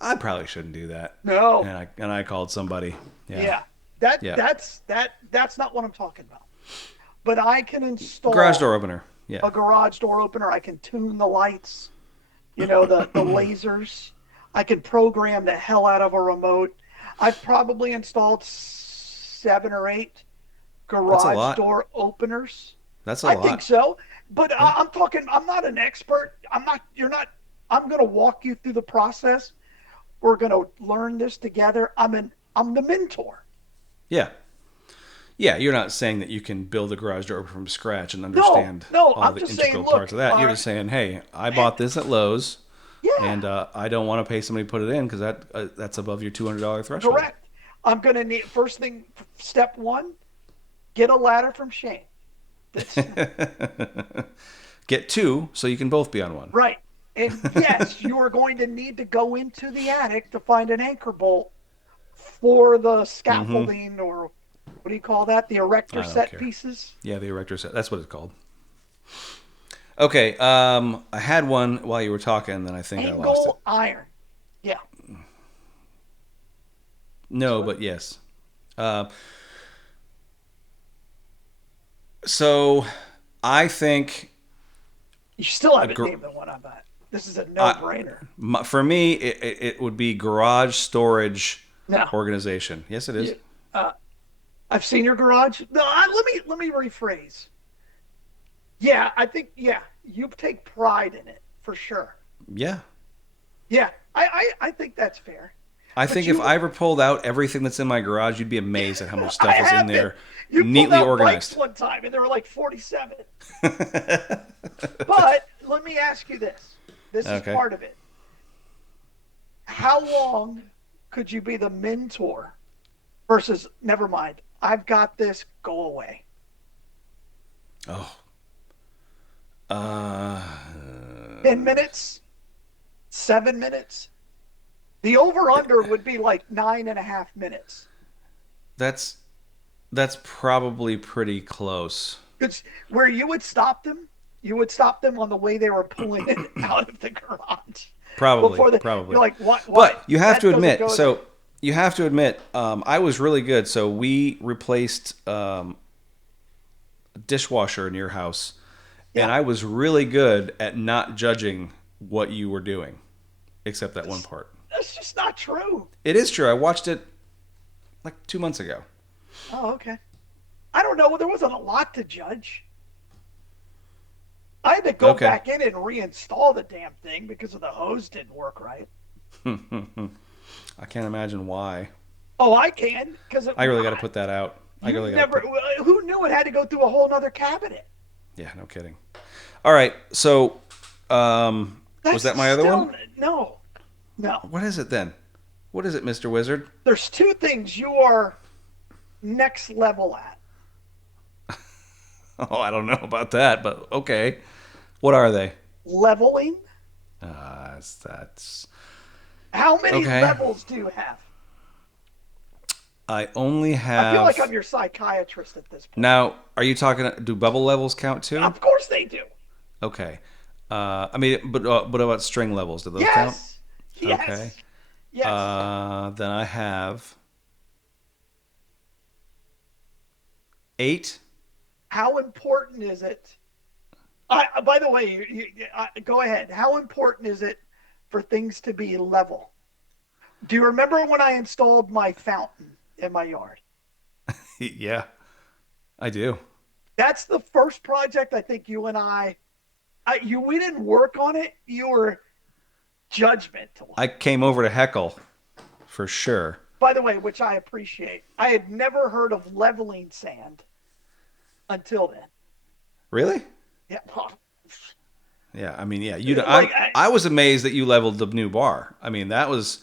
I probably shouldn't do that. no. And I called somebody. Yeah. Yeah, that Yeah. that's that that's not what I'm talking about. But I can Garage door install opener. Yeah. a garage door opener. I can tune the lights, the lasers. I can program the hell out of a remote. I've probably installed 7 or 8 That's a garage lot. door openers. That's a I think lot. so. But Yeah. I'm talking. I'm not an expert. I'm not. You're not. I'm going to walk you through the process. We're going to learn this together. I'm the mentor. Yeah. Yeah, you're not saying that you can build a garage door from scratch and No, understand no, all I'm the just saying, integral parts look, of that. all You're right, just saying, hey, I and bought this at Lowe's, yeah, and I don't want to pay somebody to put it in because that's above your $200 threshold. correct. I'm gonna need first thing, step one, get a ladder from Shane. That's Get two so you can both be on one. right. And yes, you are going to need to go into the attic to find an anchor bolt for the Mm-hmm. scaffolding, or what do you call that? The erector I don't set care. pieces. Yeah, the erector set. That's what it's called. Okay. I had one while you were talking, and then I think I lost it. Angle iron. Yeah. No, So but yes. Uh, so I think you still a haven't gr- named the one I'm at. This is a no I, brainer. for me, it would be garage storage Now, organization. Yes, it is. you, uh, I've seen your garage. No, let me rephrase. Yeah, I think yeah, you take pride in it for sure. Yeah. Yeah, I think that's fair. I But think if you, I ever pulled out everything that's in my garage, you'd be amazed at how much I stuff is in have been. there, You pulled neatly out bikes organized. one time, and there were like 47. But let me ask you this. This is Okay. part of it. How long could you be the mentor versus never mind? I've got this. Go away. Oh. Uh, 10 minutes, 7 minutes. The over under would be like 9.5 minutes. that's that's probably pretty close. It's where you would stop them on the way they were pulling it out of the garage Probably, before they. You're probably. like, why? But you have to That doesn't admit, go there. so you have to admit, I was really good. So we replaced a dishwasher in your house, and Yeah, I was really good at not judging what you were doing, except that one that's, part. that's just not true. It is true. I watched it like 2 months ago. Oh, okay. I don't know. There wasn't a lot to judge. I had to go Okay. back in and reinstall the damn thing because of the hose didn't work right. I can't imagine why. Oh, I can because I really got to put that out. I you really got to never. put. Who knew it had to go through a whole other cabinet? Yeah, no kidding. All right. So, was That's that my other still one? no, no. What is it then? What is it, Mr. Wizard? There's two things you are next level at. Oh, I don't know about that, but okay. What are they? Leveling. That's How many okay. levels do you have? I only I feel like I'm have your psychiatrist at this point. now. Are you talking? Do bubble levels count too? Of course they do. Okay. I mean, but about string levels? Do those count? Yes. Okay. Yes. Yes. Then I have 8. How important is it? By the way, go ahead. How important is it for things to be level? Do you remember when I installed my fountain in my yard? Yeah, I do. That's the first project I think you and we didn't work on it. You were judgmental. I came over to heckle for sure. By the way, which I appreciate. I had never heard of leveling sand until then. Really? Yeah. Yeah. I mean, yeah. You. Like, I was amazed that you leveled the new bar. I mean, that was.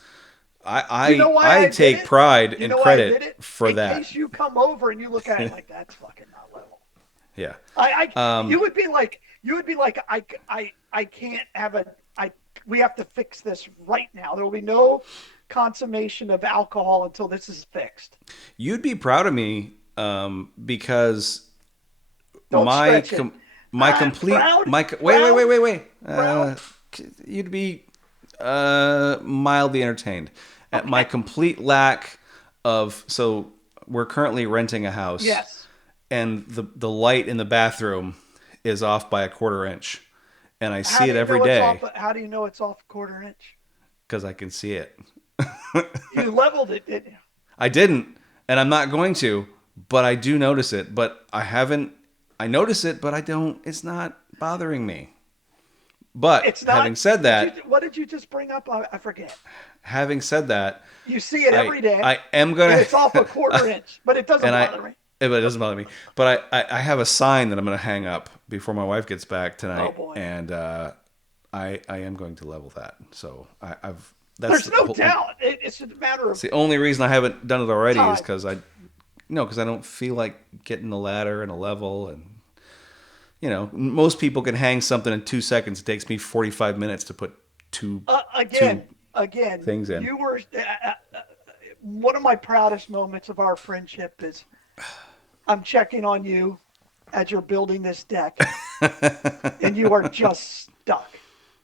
you know why I I did take it? pride You and know why I did credit it? for In that. case you come over and you look at it like that's fucking not level. Yeah. You would be like, I can't have a, we have to fix this right now. There will be no consummation of alcohol until this is fixed. You'd be proud of me because Don't my stretch it. my complete Proud, my proud, wait. proud. You'd be mildly entertained at my Okay. complete lack of. So we're currently renting a house, Yes. and the light in the bathroom is off by a quarter inch, and I How see do it you every know it's off? day How do you know it's off a quarter inch? because I can see it. You leveled it, didn't you? I didn't, and I'm not going to, but I do notice it. But I haven't. I notice it, but I don't. It's not bothering me. But It's not. having said that, What did you just bring up? I forget. having said that, You see it I every day, I am and gonna it's off a quarter inch, but it doesn't and bother me. but it doesn't bother me. But I have a sign that I'm going to hang up before my wife gets back Oh tonight, boy. and I am going to level that. So I've that's There's the no whole. doubt. It's a matter It's of the only reason I haven't done it already is time. because I no, because I don't feel like getting a ladder and a level, and most people can hang something in 2 seconds. It takes me 45 minutes to put two Again, again, things in. you were one of my proudest moments of our friendship is I'm checking on you as you're building this deck, and you are just stuck.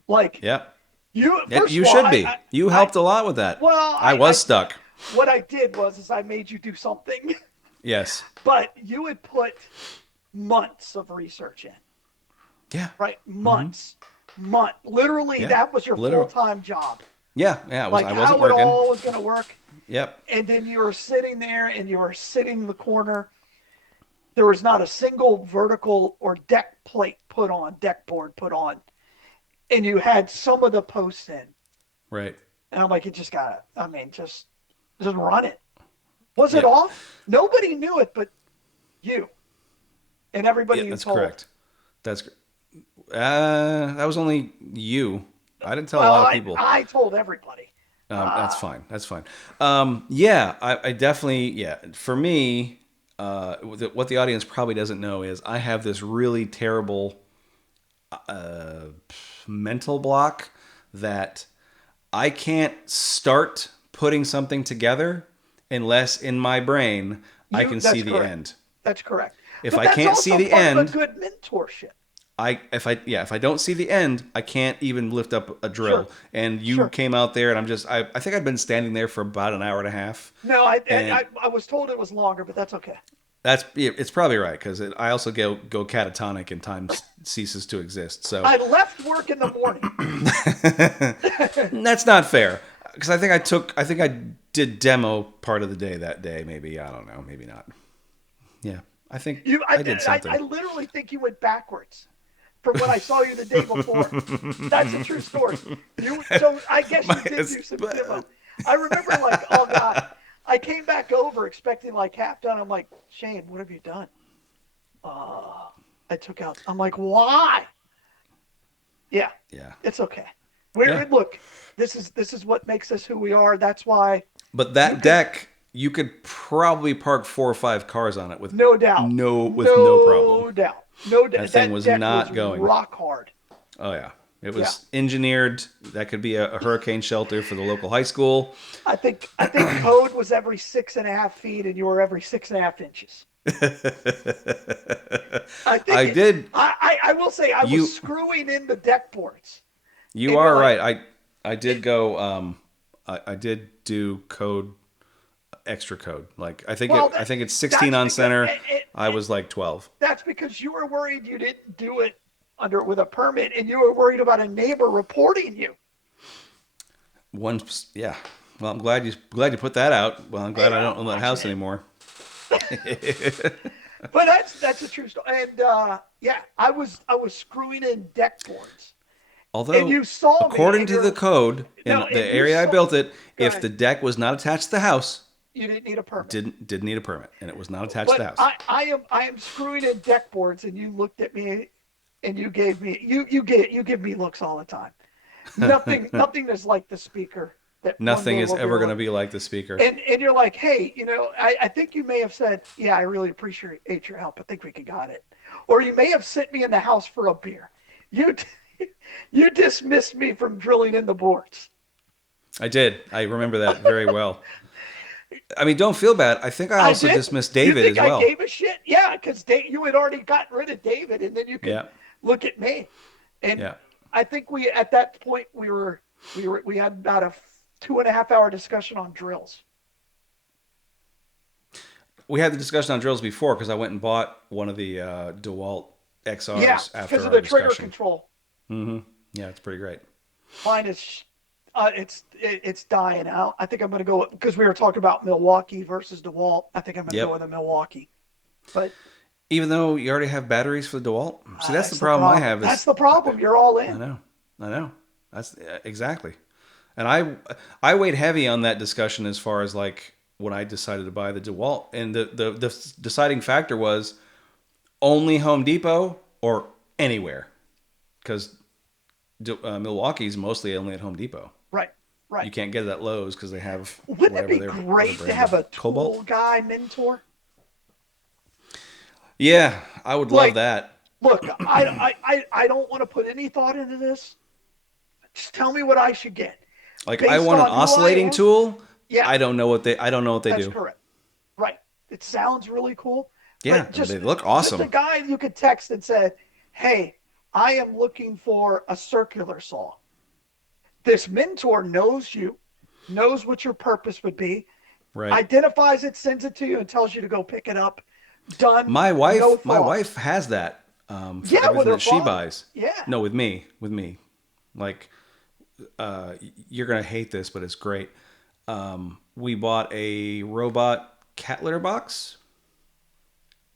Like Yep. you, Yep. first You of all, should be. You I helped a lot with that. well, I was stuck. what I did was is I made you do something, Yes. but you had put months of research in, Yeah. right? Literally, Yeah. that was your full Literal. time job. Yeah. Yeah. Like I wasn't how it working. all was going to work. Yep. And then you were sitting there and you were sitting in the corner. There was not a single vertical or deck board put on. And you had some of the posts in. Right. And I'm like, you just gotta, I mean, just run it. Was it Yep. off? Nobody knew it but you and everybody Yeah. you That's told. correct. That's. That was only you. I didn't tell a Well, lot of I, people. I told everybody. That's fine. That's fine. Yeah, I definitely, yeah. For me, what the audience probably doesn't know is I have this really terrible uh, mental block that I can't start putting something together unless in my brain I can see That's the correct. end. That's correct. If But I that's can't see also the part of a end, good mentorship. if I don't see the end, I can't even lift up a Sure. drill. And you Sure. came out there, and I think I've been standing there for about an hour and a half, No, and I was told it was longer, but that's okay. it's probably right because I also go catatonic and time ceases to exist. So I left work in the morning. that's not fair because I think I did demo part of the day that day. Maybe I don't know. Maybe not. Yeah, I think You, I did I something. literally think you went backwards from when I saw you the day before. That's a true story. So I guess you did do some demo. I remember like, oh God, I came back over expecting like half done. I'm like, Shane, what have you done? I took out. I'm like, why? Yeah, Yeah, it's okay. yeah. Look. This is what makes us who we are. That's why But you that could deck, you could probably park 4 or 5 cars on it with no doubt, no problem. no doubt, no That doubt. thing That was deck was not going. rock hard. Oh yeah, it Yeah. was engineered. That could be a hurricane shelter for the local high school. I think code was every 6.5 feet, and you were every 6.5 inches. I think I did. I will say I You was screwing in the deck boards, you and you're are like, right. I did go. I did do code, extra code. Like well, I think it's that's 16 on because center. I was like 12. that's because you were worried you didn't do it under with a permit, and you were worried about a neighbor reporting you. One, yeah. Well, I'm glad you put that out. Well, I'm glad I Yeah, don't own that house watching it. anymore. But that's a true story. And yeah, I was screwing in deck boards, and Although, you saw me, according and to the you're code in no, the and you area I saw. built it, Go if ahead. the deck was not attached to the house, You didn't need a permit. didn't need a permit, and it was not attached to the But house. I am screwing in deck boards, and you looked at me, and you give me looks all the time. Nothing is like the speaker that one Nothing day is will be ever going to like, be like the speaker. and you're like, hey, I think you may have said, yeah, I really appreciate your help. I think we could got it, or you may have sent me in the house for a beer. You you dismissed me from drilling in the boards. I did. I remember that very well. I mean, don't feel bad. I think I I also did. dismissed You David think as I well. gave a shit? Yeah, because you had already gotten rid of David, and then you could Yeah. look at me. And Yeah. I think we at that point we had about a 2.5 hour discussion on drills. We had the discussion on drills before because I went and bought one of the DeWalt Yeah, XRs because after of our the trigger discussion. control. Yeah, it's pretty great. Mine is it's dying out. I think I'm going to go because we were talking about Milwaukee versus DeWalt. I think I'm going to go Yep. with a Milwaukee. But Even though you already have batteries for the DeWalt. See, that's the that's the problem I problem. have That's is the problem. You're all I in. know. I know. That's exactly. And I weighed heavy on that discussion as far as like when I decided to buy the DeWalt. And the deciding factor was only Home Depot or anywhere, because Milwaukee's mostly only at Home Depot. Right. Right. You can't get it at Lowe's because they have Wouldn't it whatever be their other great to brand have is. a Cobalt. tool guy mentor? Yeah, I would love Like, that. look, I don't want to put any thought into this. Just tell me what I should get Like, I based want an on who I oscillating am. tool. Yeah, I don't know what they that's do. correct. Right. It sounds really cool, Yeah, but they just look just a awesome. guy you could text and say, "Hey, I am looking for a circular saw." This mentor knows you, knows what your purpose would be, Right. identifies it, sends it to you, and tells you to go pick it up. Done. No My thought. wife has that for Yeah, with everything her that she father. buys. Yeah. No, with me, Like, you're gonna hate this, but it's great. We bought a robot cat litter box.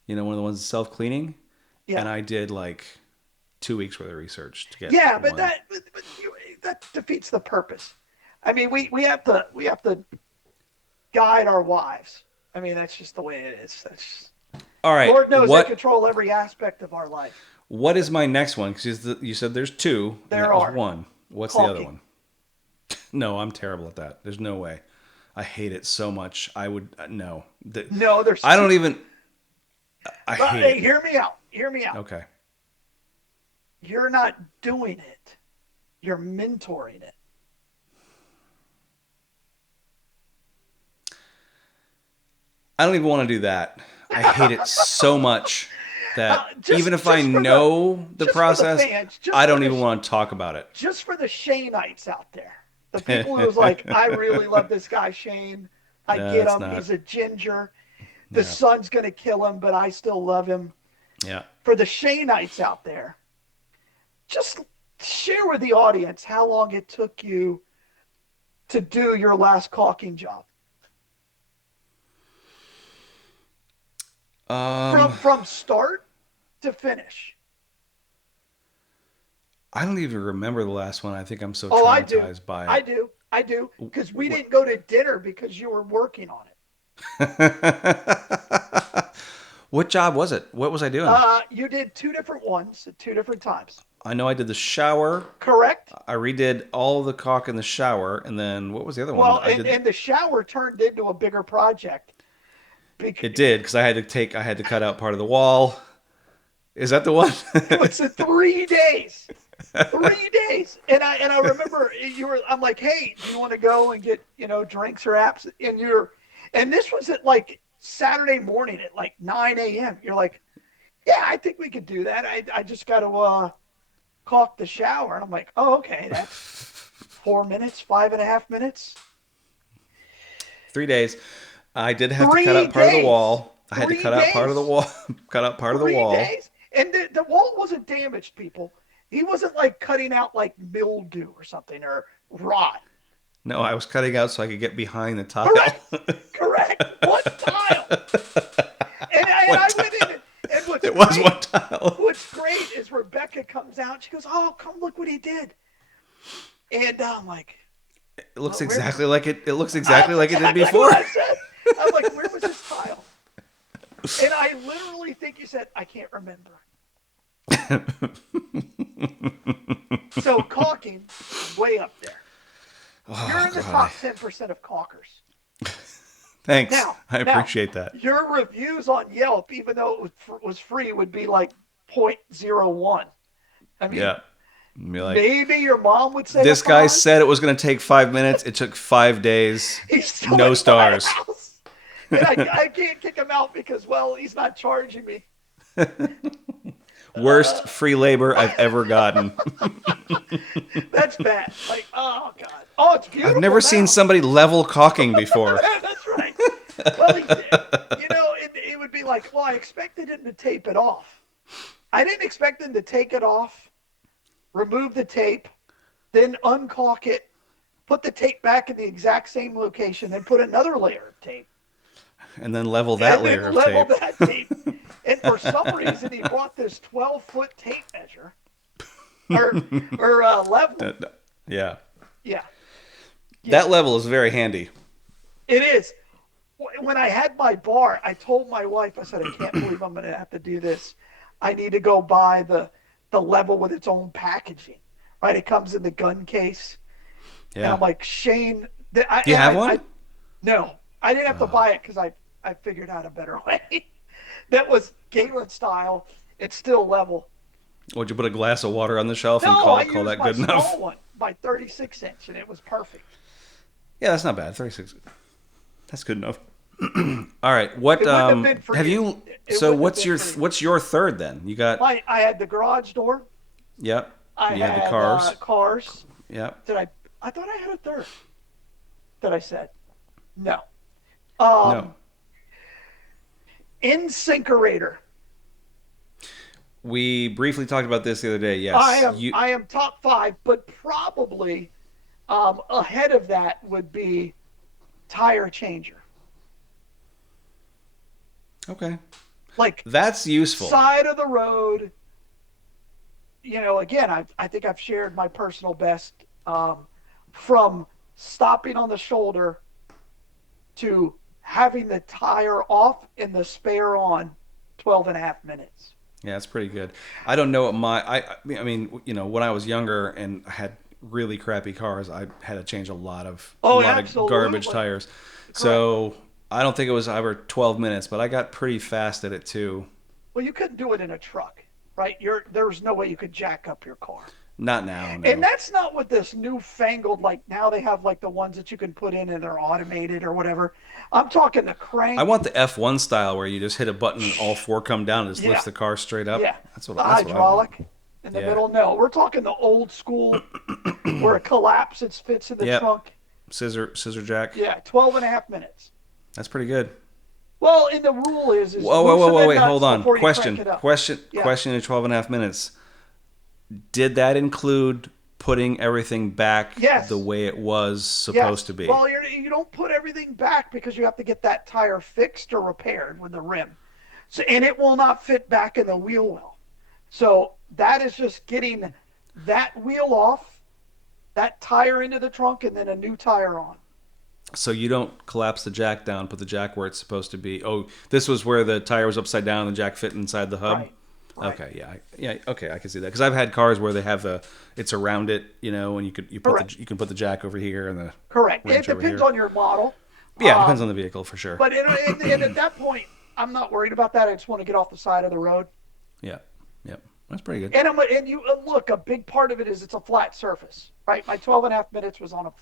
You know, one of the ones self cleaning, and Yeah. I did like 2 weeks worth of research to get Yeah, but one. that defeats the purpose. I mean, we have to guide our wives. I mean, that's just the way it is. That's All right, Lord knows they control every aspect of our life. what is my next one? Because you said there's two, and There that was are one. What's the other caulking. one? No, I'm terrible at that. There's no way. I hate it so much. I would no. No, there's I two. don't even. I But hate hey, it. hear me out. Hear me out. Okay. You're not doing it. You're mentoring it. I don't even want to do that. I hate it so much that Just even if I just for the know the just for the process, fans, I don't even want to talk about it. just for the Shane'ites out there, the people who was like, I really love this guy Shane. I No, get it's him. not. He's a ginger. The Yeah. sun's gonna kill him, but I still love him. Yeah. For the Shane'ites out there, just share with the audience how long it took you to do your last caulking job. Um, From start to finish. I don't even remember the last one. I think I'm so Oh, I do. traumatized by I it. do. I do. Because we What? didn't go to dinner because you were working on it. What job was it? What was I doing? You did two different ones at two different times. I know I did the shower. Correct? I redid all of the caulk in the shower, and then what was the other one? Well, I and, did. and the shower turned into a bigger project. Because It did because I had to cut out part of the wall. Is that the one? it was 3 days. 3 days. And I remember I'm like, hey, do you want to go and get, drinks or apps? And this was at like Saturday morning at like 9 a.m. You're like, yeah, I think we could do that. I just got to caulk the shower. And I'm like, oh, okay, that's 4 minutes, 5.5 minutes. 3 days. I did have to cut Three out part of the days. wall. I had to Three cut out part of the days. wall. Cut out part of the Three wall. days. And the wall wasn't damaged, people. He wasn't like cutting out like mildew or something or rot. No, I was cutting out so I could get behind the tile. Correct. Correct. One tile. And One I went tile. in and It was one tile. what's great is Rebecca comes out. She goes, oh, come look what he did. And I'm like, It looks where was exactly like it. It looks exactly That's like it did exactly before. what I said. I'm like, where was this tile? And I literally think you said, I can't remember. So caulking, way up there. You're in the top 10% of caulkers. Thanks. Now, I appreciate that. Your reviews on Yelp, even though it was free, would be like 0.01. I mean, Yeah. Be like, maybe your mom would say this guy said it was going to take 5 minutes. It took 5 days. he's still No in my stars. house. And I can't kick him out because, well, he's not charging me. Worst free labor I've ever gotten. That's bad. Like, oh, God. Oh, it's beautiful. I've never seen somebody level caulking before. That's right. Well, it would be like, well, I expected him to tape it off. I didn't expect him to take it off, remove the tape, then uncaulk it, put the tape back in the exact same location, and put another layer of tape. And then level that And layer then of level tape. that tape. And for some reason, he brought this 12-foot tape measure. Or level. Yeah. Yeah. That level is very handy. It is. when I had my bar, I told my wife, I said, I can't believe I'm going to have to do this. I need to go buy the level with its own packaging, right? It comes in the gun case, and Yeah. I'm like, Shane, Do you have one? no, I didn't have to Oh. buy it because I figured out a better way. That was Galen style. It's still level. Would you put a glass of water on the shelf and No, I call used that my good enough? small one, my 36 inch, and it was perfect. Yeah, that's not bad. 36. That's good enough. All right. What It wouldn't have been for have you. you It so wouldn't have been for you. what's your third then? You got I had the garage door. yep. I You had the had cars. cars. Yep. Did I? I thought I had a third. That I said no. No. Um, Incinerator. We briefly talked about this the other day. Yes. You I am top five, but probably ahead of that would be tire changer. okay. Like That's useful. side of the road. Again, I think I've shared my personal best from stopping on the shoulder to having the tire off and the spare on 12 and a half minutes. Yeah, that's pretty good. I don't know what I mean, when I was younger and I had really crappy cars, I had to change a Oh, lot of garbage absolutely. tires. Correct. So I don't think it was ever 12 minutes, but I got pretty fast at it too. Well, you couldn't do it in a truck, right? There was no way you could jack up your car. Not now, And no. that's not what this newfangled, like now they have like the ones that you can put in and they're automated or whatever. I'm talking the I crank. want the F1 style where you just hit a button and all four come down and just Yeah, lifts the car straight up. yeah. That's The what I want. hydraulic in the Yeah. middle. No, we're talking the old school where it collapses, fits in the Yep. trunk. Scissor jack. Yeah, 12 and a half minutes. That's pretty good. Well, and the rule is Whoa, whoa, whoa, loosen whoa, the wait, hold nuts on. before you crank it up. Yeah. Question in 12 and a half minutes. Did that include putting everything back the Yes. way it was supposed Yes. to be? Well, you don't put everything back because you have to get that tire fixed or repaired with the rim. So, and it will not fit back in the wheel well. So that is just getting that wheel off, that tire into the trunk, and then a new tire on. So you don't collapse the jack down, put the jack where it's supposed to be. Oh, this was where the tire was upside down and the jack fit inside the hub? Right. Right. Okay, yeah, yeah, okay, I can see that because I've had cars where they have it's around it, and Correct. you can put the jack over here and the Correct. It wrench over depends here. on your model. Yeah, it depends Um, on the vehicle for sure. but and at that point, I'm not worried about that. I just want to get off the side of the road. Yeah, yep, that's pretty good. And you look, a big part of it is it's a flat surface, right? My 12 and a half minutes was on a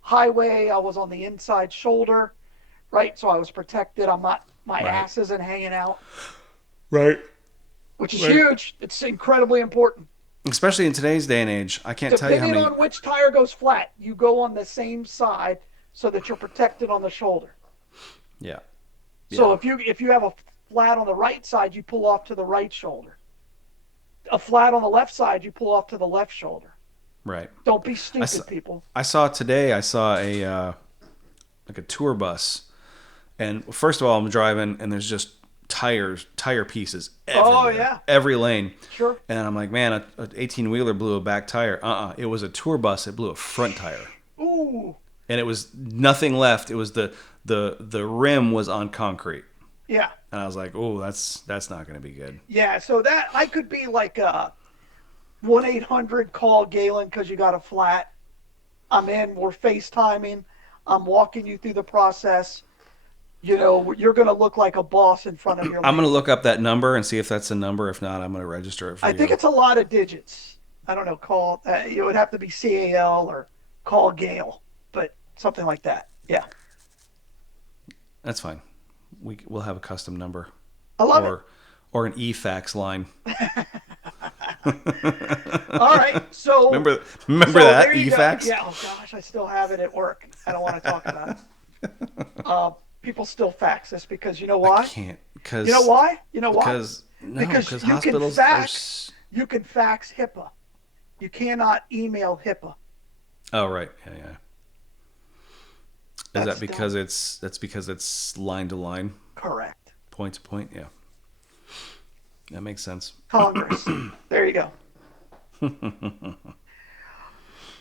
highway. I was on the inside shoulder, right? So I was protected. My Right, ass isn't hanging out, right, which is right. huge. It's incredibly important. Especially in today's day and age, I can't tell you how Depending many. on which tire goes flat, you go on the same side so that you're protected on the shoulder. Yeah, So yeah, if you have a flat on the right side, you pull off to the right shoulder. A flat on the left side, you pull off to the left shoulder. right. Don't be I saw, stupid, people. I saw today. I saw a like a tour bus. And first of all, I'm driving, and there's just tire pieces Oh everywhere, yeah, every lane. sure. And I'm like, man, a 18 wheeler blew a back tire. It was a tour bus. It blew a front tire, Ooh, and it was nothing left. It was the rim was on concrete, yeah, and I was like, oh, that's not going to be good. yeah. So that I could be like a 1-800 call Galen because you got a flat. I'm in. We're FaceTiming. I'm walking you through the process. You're going to look like a boss in front of your I'm going to lady. look up that number and see if that's a number. If not, I'm going to register it for I think you. it's a lot of digits. I don't know. Call it would have to be CAL or call Gale, but something like that. Yeah, That's fine. We'll have a custom number, I love it. or an e-fax line. All right, so Remember so there that you go. e-fax? Yeah. Oh gosh, I still have it at work. I don't want to talk about it. Uh, People still fax this because you know I why? can't You know because why? You know why? because no Because because you can hospitals fax. You can fax HIPAA. You cannot email HIPAA. oh right yeah. Is That's that still because it's line to line, correct. point to point? Yeah, that makes sense. Congress. There you go.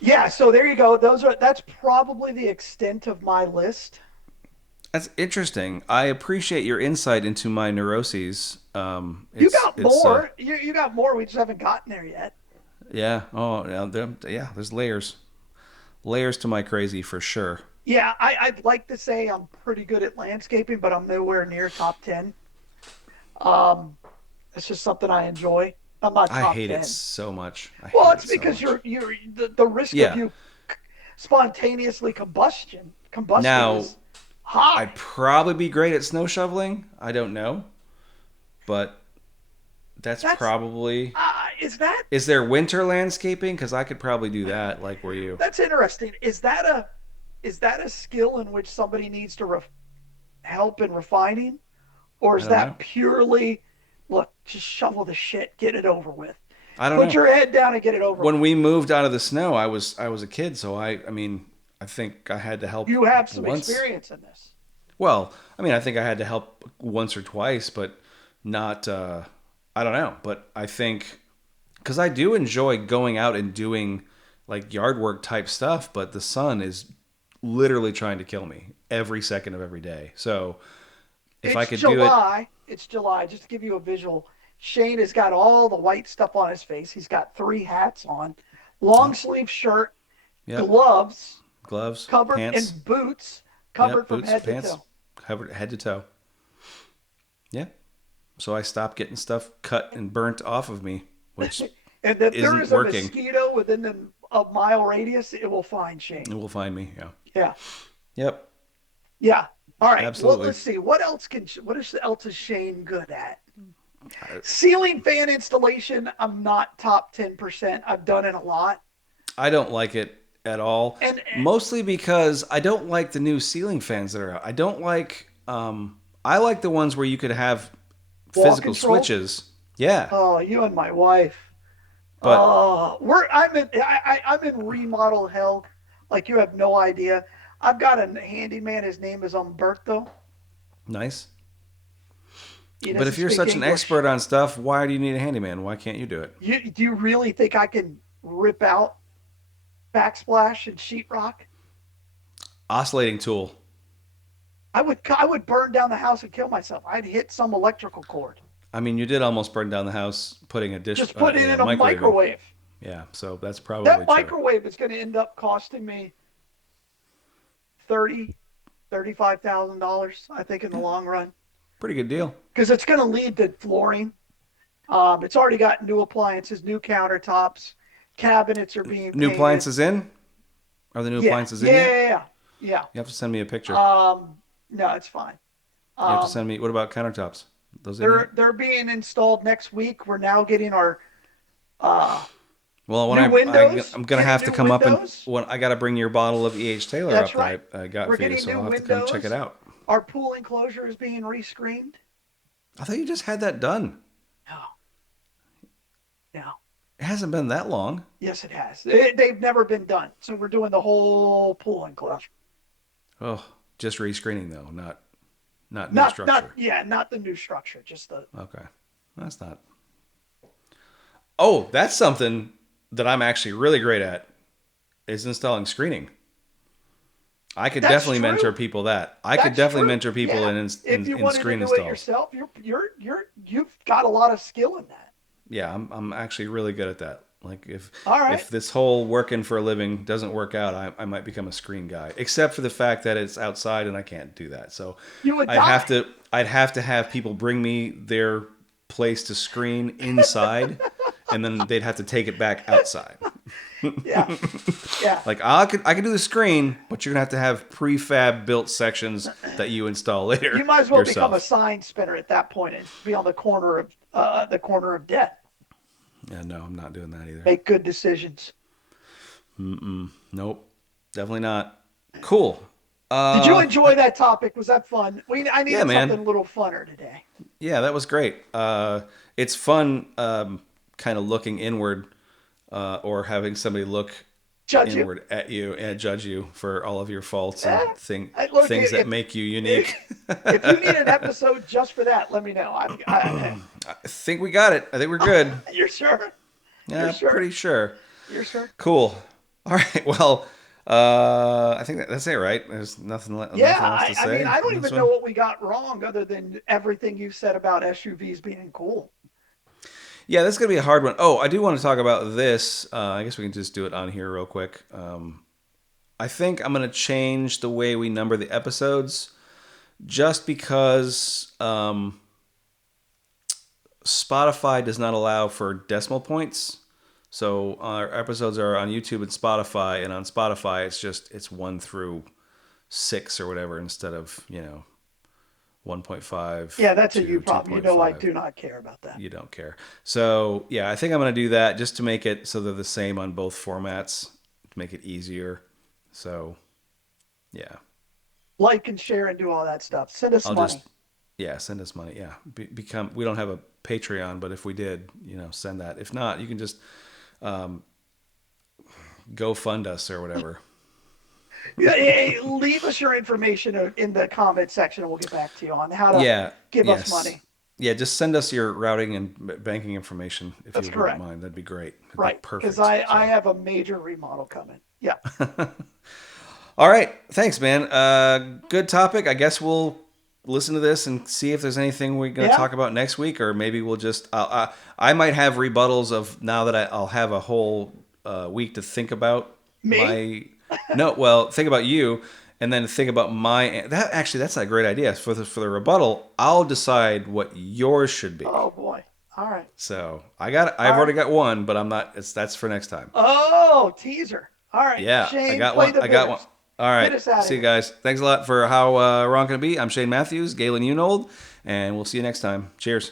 Yeah, so there you go. That's probably the extent of my list. That's interesting. I appreciate your insight into my neuroses. You It's got it's more. You got more. We just haven't gotten there yet. yeah. Oh yeah. Yeah. There's layers to my crazy for sure. Yeah, I'd like to say I'm pretty good at landscaping, but I'm nowhere near top 10. Um, it's just something I enjoy. I'm not I top hate it 10. so much. I Well, hate it's it so because much. the risk of Yeah. you spontaneously combusting Now is high. I'd probably be great at snow shoveling. I don't know, but that's That's probably. is that Is there winter landscaping? Because I could probably do that. Like where you? that's interesting. Is that a skill in which somebody needs to help in refining, or I is don't know. that purely look, just shovel the shit, get it over with, I don't put know. your head down and get it over When with. we moved out of the snow, I was a kid, so I mean, I think I had to help You have some once. experience in this. Well, I mean, I think I had to help once or twice, but not. I don't know, but I think because I do enjoy going out and doing like yard work type stuff, but the sun is literally trying to kill me every second of every day. So if I It's could do it, July. It's July. Just to give you a visual, Shane has got all the white stuff on his face. He's got three hats on, long yep, sleeve shirt, yep, gloves, gloves, covered, pants, and boots yep, covered from boots, head to pants, toe. covered head to toe. Yeah. So I stopped getting stuff cut and burnt off of me, which And if there isn't is a working. mosquito within a mile radius, it will find It Shane. will find me. Yeah. Yeah, Yep. yeah. All right. Well, Absolutely. let's see. What else is Shane good at? Ceiling fan installation. I'm not top 10%. I've done it a lot. I don't like it at all. And Mostly because I don't like the new ceiling fans that are out. I don't like. I like the ones where you could have wall physical control. switches. Yeah, Oh, you and my wife. but Oh, I'm in remodel hell, like you have no idea. I've got a handyman. His name is Umberto. nice. He But doesn't if you're speak such an English. expert on stuff, why do you need a handyman? Why can't you do it? Do you really think I can rip out backsplash and sheetrock? Oscillating tool. I would burn down the house and kill myself. I'd hit some electrical cord. I mean, you did almost burn down the house putting Just put it a in a microwave in. microwave. Yeah, so that's That probably true. microwave is going to end up costing me 30, $35,000, I think, in the Yeah, long run, pretty good deal. because it's going to lead to flooring. It's already got new appliances, new countertops, cabinets are being New painted. appliances in? Are the new Yeah, appliances in yet? yeah, yeah, You have to send me a picture. yeah. No, it's fine. You have to Um, send me. What about countertops? Those in yet? they're being installed next week. We're now getting our uh, Well, when new I'm windows. gonna Getting have to new come up and windows. when I got to bring your bottle of EH Taylor That's up right. that I got We're for you, getting so new I'll have to come check it windows. out. Our pool enclosure is being rescreened. I thought you just had that done. No, no. It hasn't been that long. Yes, it has. They've never been done. So we're doing the whole pool enclosure. Oh, just rescreening though, not new Not structure. yeah, not the new structure, just the Okay, that's not. Oh, that's something that I'm actually really great at is installing screening. I could That's definitely mentor true. people that. I could That's definitely true. mentor people Yeah. If you in wanted to screen do it installs. yourself, you've got a lot of skill in that. Yeah, I'm actually really good at that. Like All right. if this whole working for a living doesn't work out, I might become a screen guy. Except for the fact that it's outside and I can't do that. So You would I'd have die. to I'd have to have people bring me their place to screen inside, and then they'd have to take it back outside. Yeah. Yeah. Like I could do the screen, but you're gonna have to have prefab built sections that you install You later might as well become a yourself. sign spinner at that point and be on the corner of death. Yeah, no, I'm not doing that either. Make good decisions. Nope, definitely not. Cool. Did you enjoy that topic? Was that fun? I Yeah, needed something man. a little funner today. Yeah, that was great. It's fun, kind of looking inward, or having somebody look Judge you. inward at you and judge you for all of your faults and Eh, look, things that make you unique. if you need an episode just for that, let me know. I think we got it. I think we're good. You're sure? You're Yeah, sure? pretty sure. You're sure? Cool. All right. Well, I think that's it, right? There's nothing Yeah, nothing else to I mean, say I don't on this even know one. what we got wrong other than everything you said about SUVs being cool. Yeah, this is gonna be a hard one. Oh, I do want to talk about this. I guess we can just do it on here real quick. I think I'm gonna change the way we number the episodes, just because Spotify does not allow for decimal points. So our episodes are on YouTube and Spotify, and on Spotify it's 1 through 6 or whatever instead of 1.5 Yeah, that's a you to problem. You know, I 2.5. do not care about that. You don't care. So yeah, I think I'm gonna do that just to make it so they're the same on both formats to make it easier. So yeah, Like and share and do all that stuff. Send us I'll just money. yeah send us money. Yeah, become we don't have a Patreon, but if we did, send that. If not, you can just go fund us or whatever. Yeah, hey, leave us your information in the comment section and we'll get back to you on how to Yeah. give us Yes. money. Yeah. Just send us your routing and banking information if That's you wouldn't correct. mind. That'd be great. That'd be Right. Because perfect. I So. have a major remodel coming. Yeah. All right. Thanks, man. Good topic. I guess we'll listen to this and see if there's anything we're going to Yeah. talk about next week, or maybe we'll just. I might have rebuttals of now that I'll have a whole week to think about Me? my. No, well, think about you, and then think about my. That's not a great idea for the rebuttal. I'll decide what yours should be. Oh boy. All right. So All I've already right. got one, but I'm not. That's for next time. Oh, teaser. All right. Yeah, I Shane, got play one. the I got one. bitters. All Get right. us out of See you here. guys. Thanks a lot for how wrong can it be. I'm Shane Matthews, Galen Unold, and we'll see you next time. Cheers.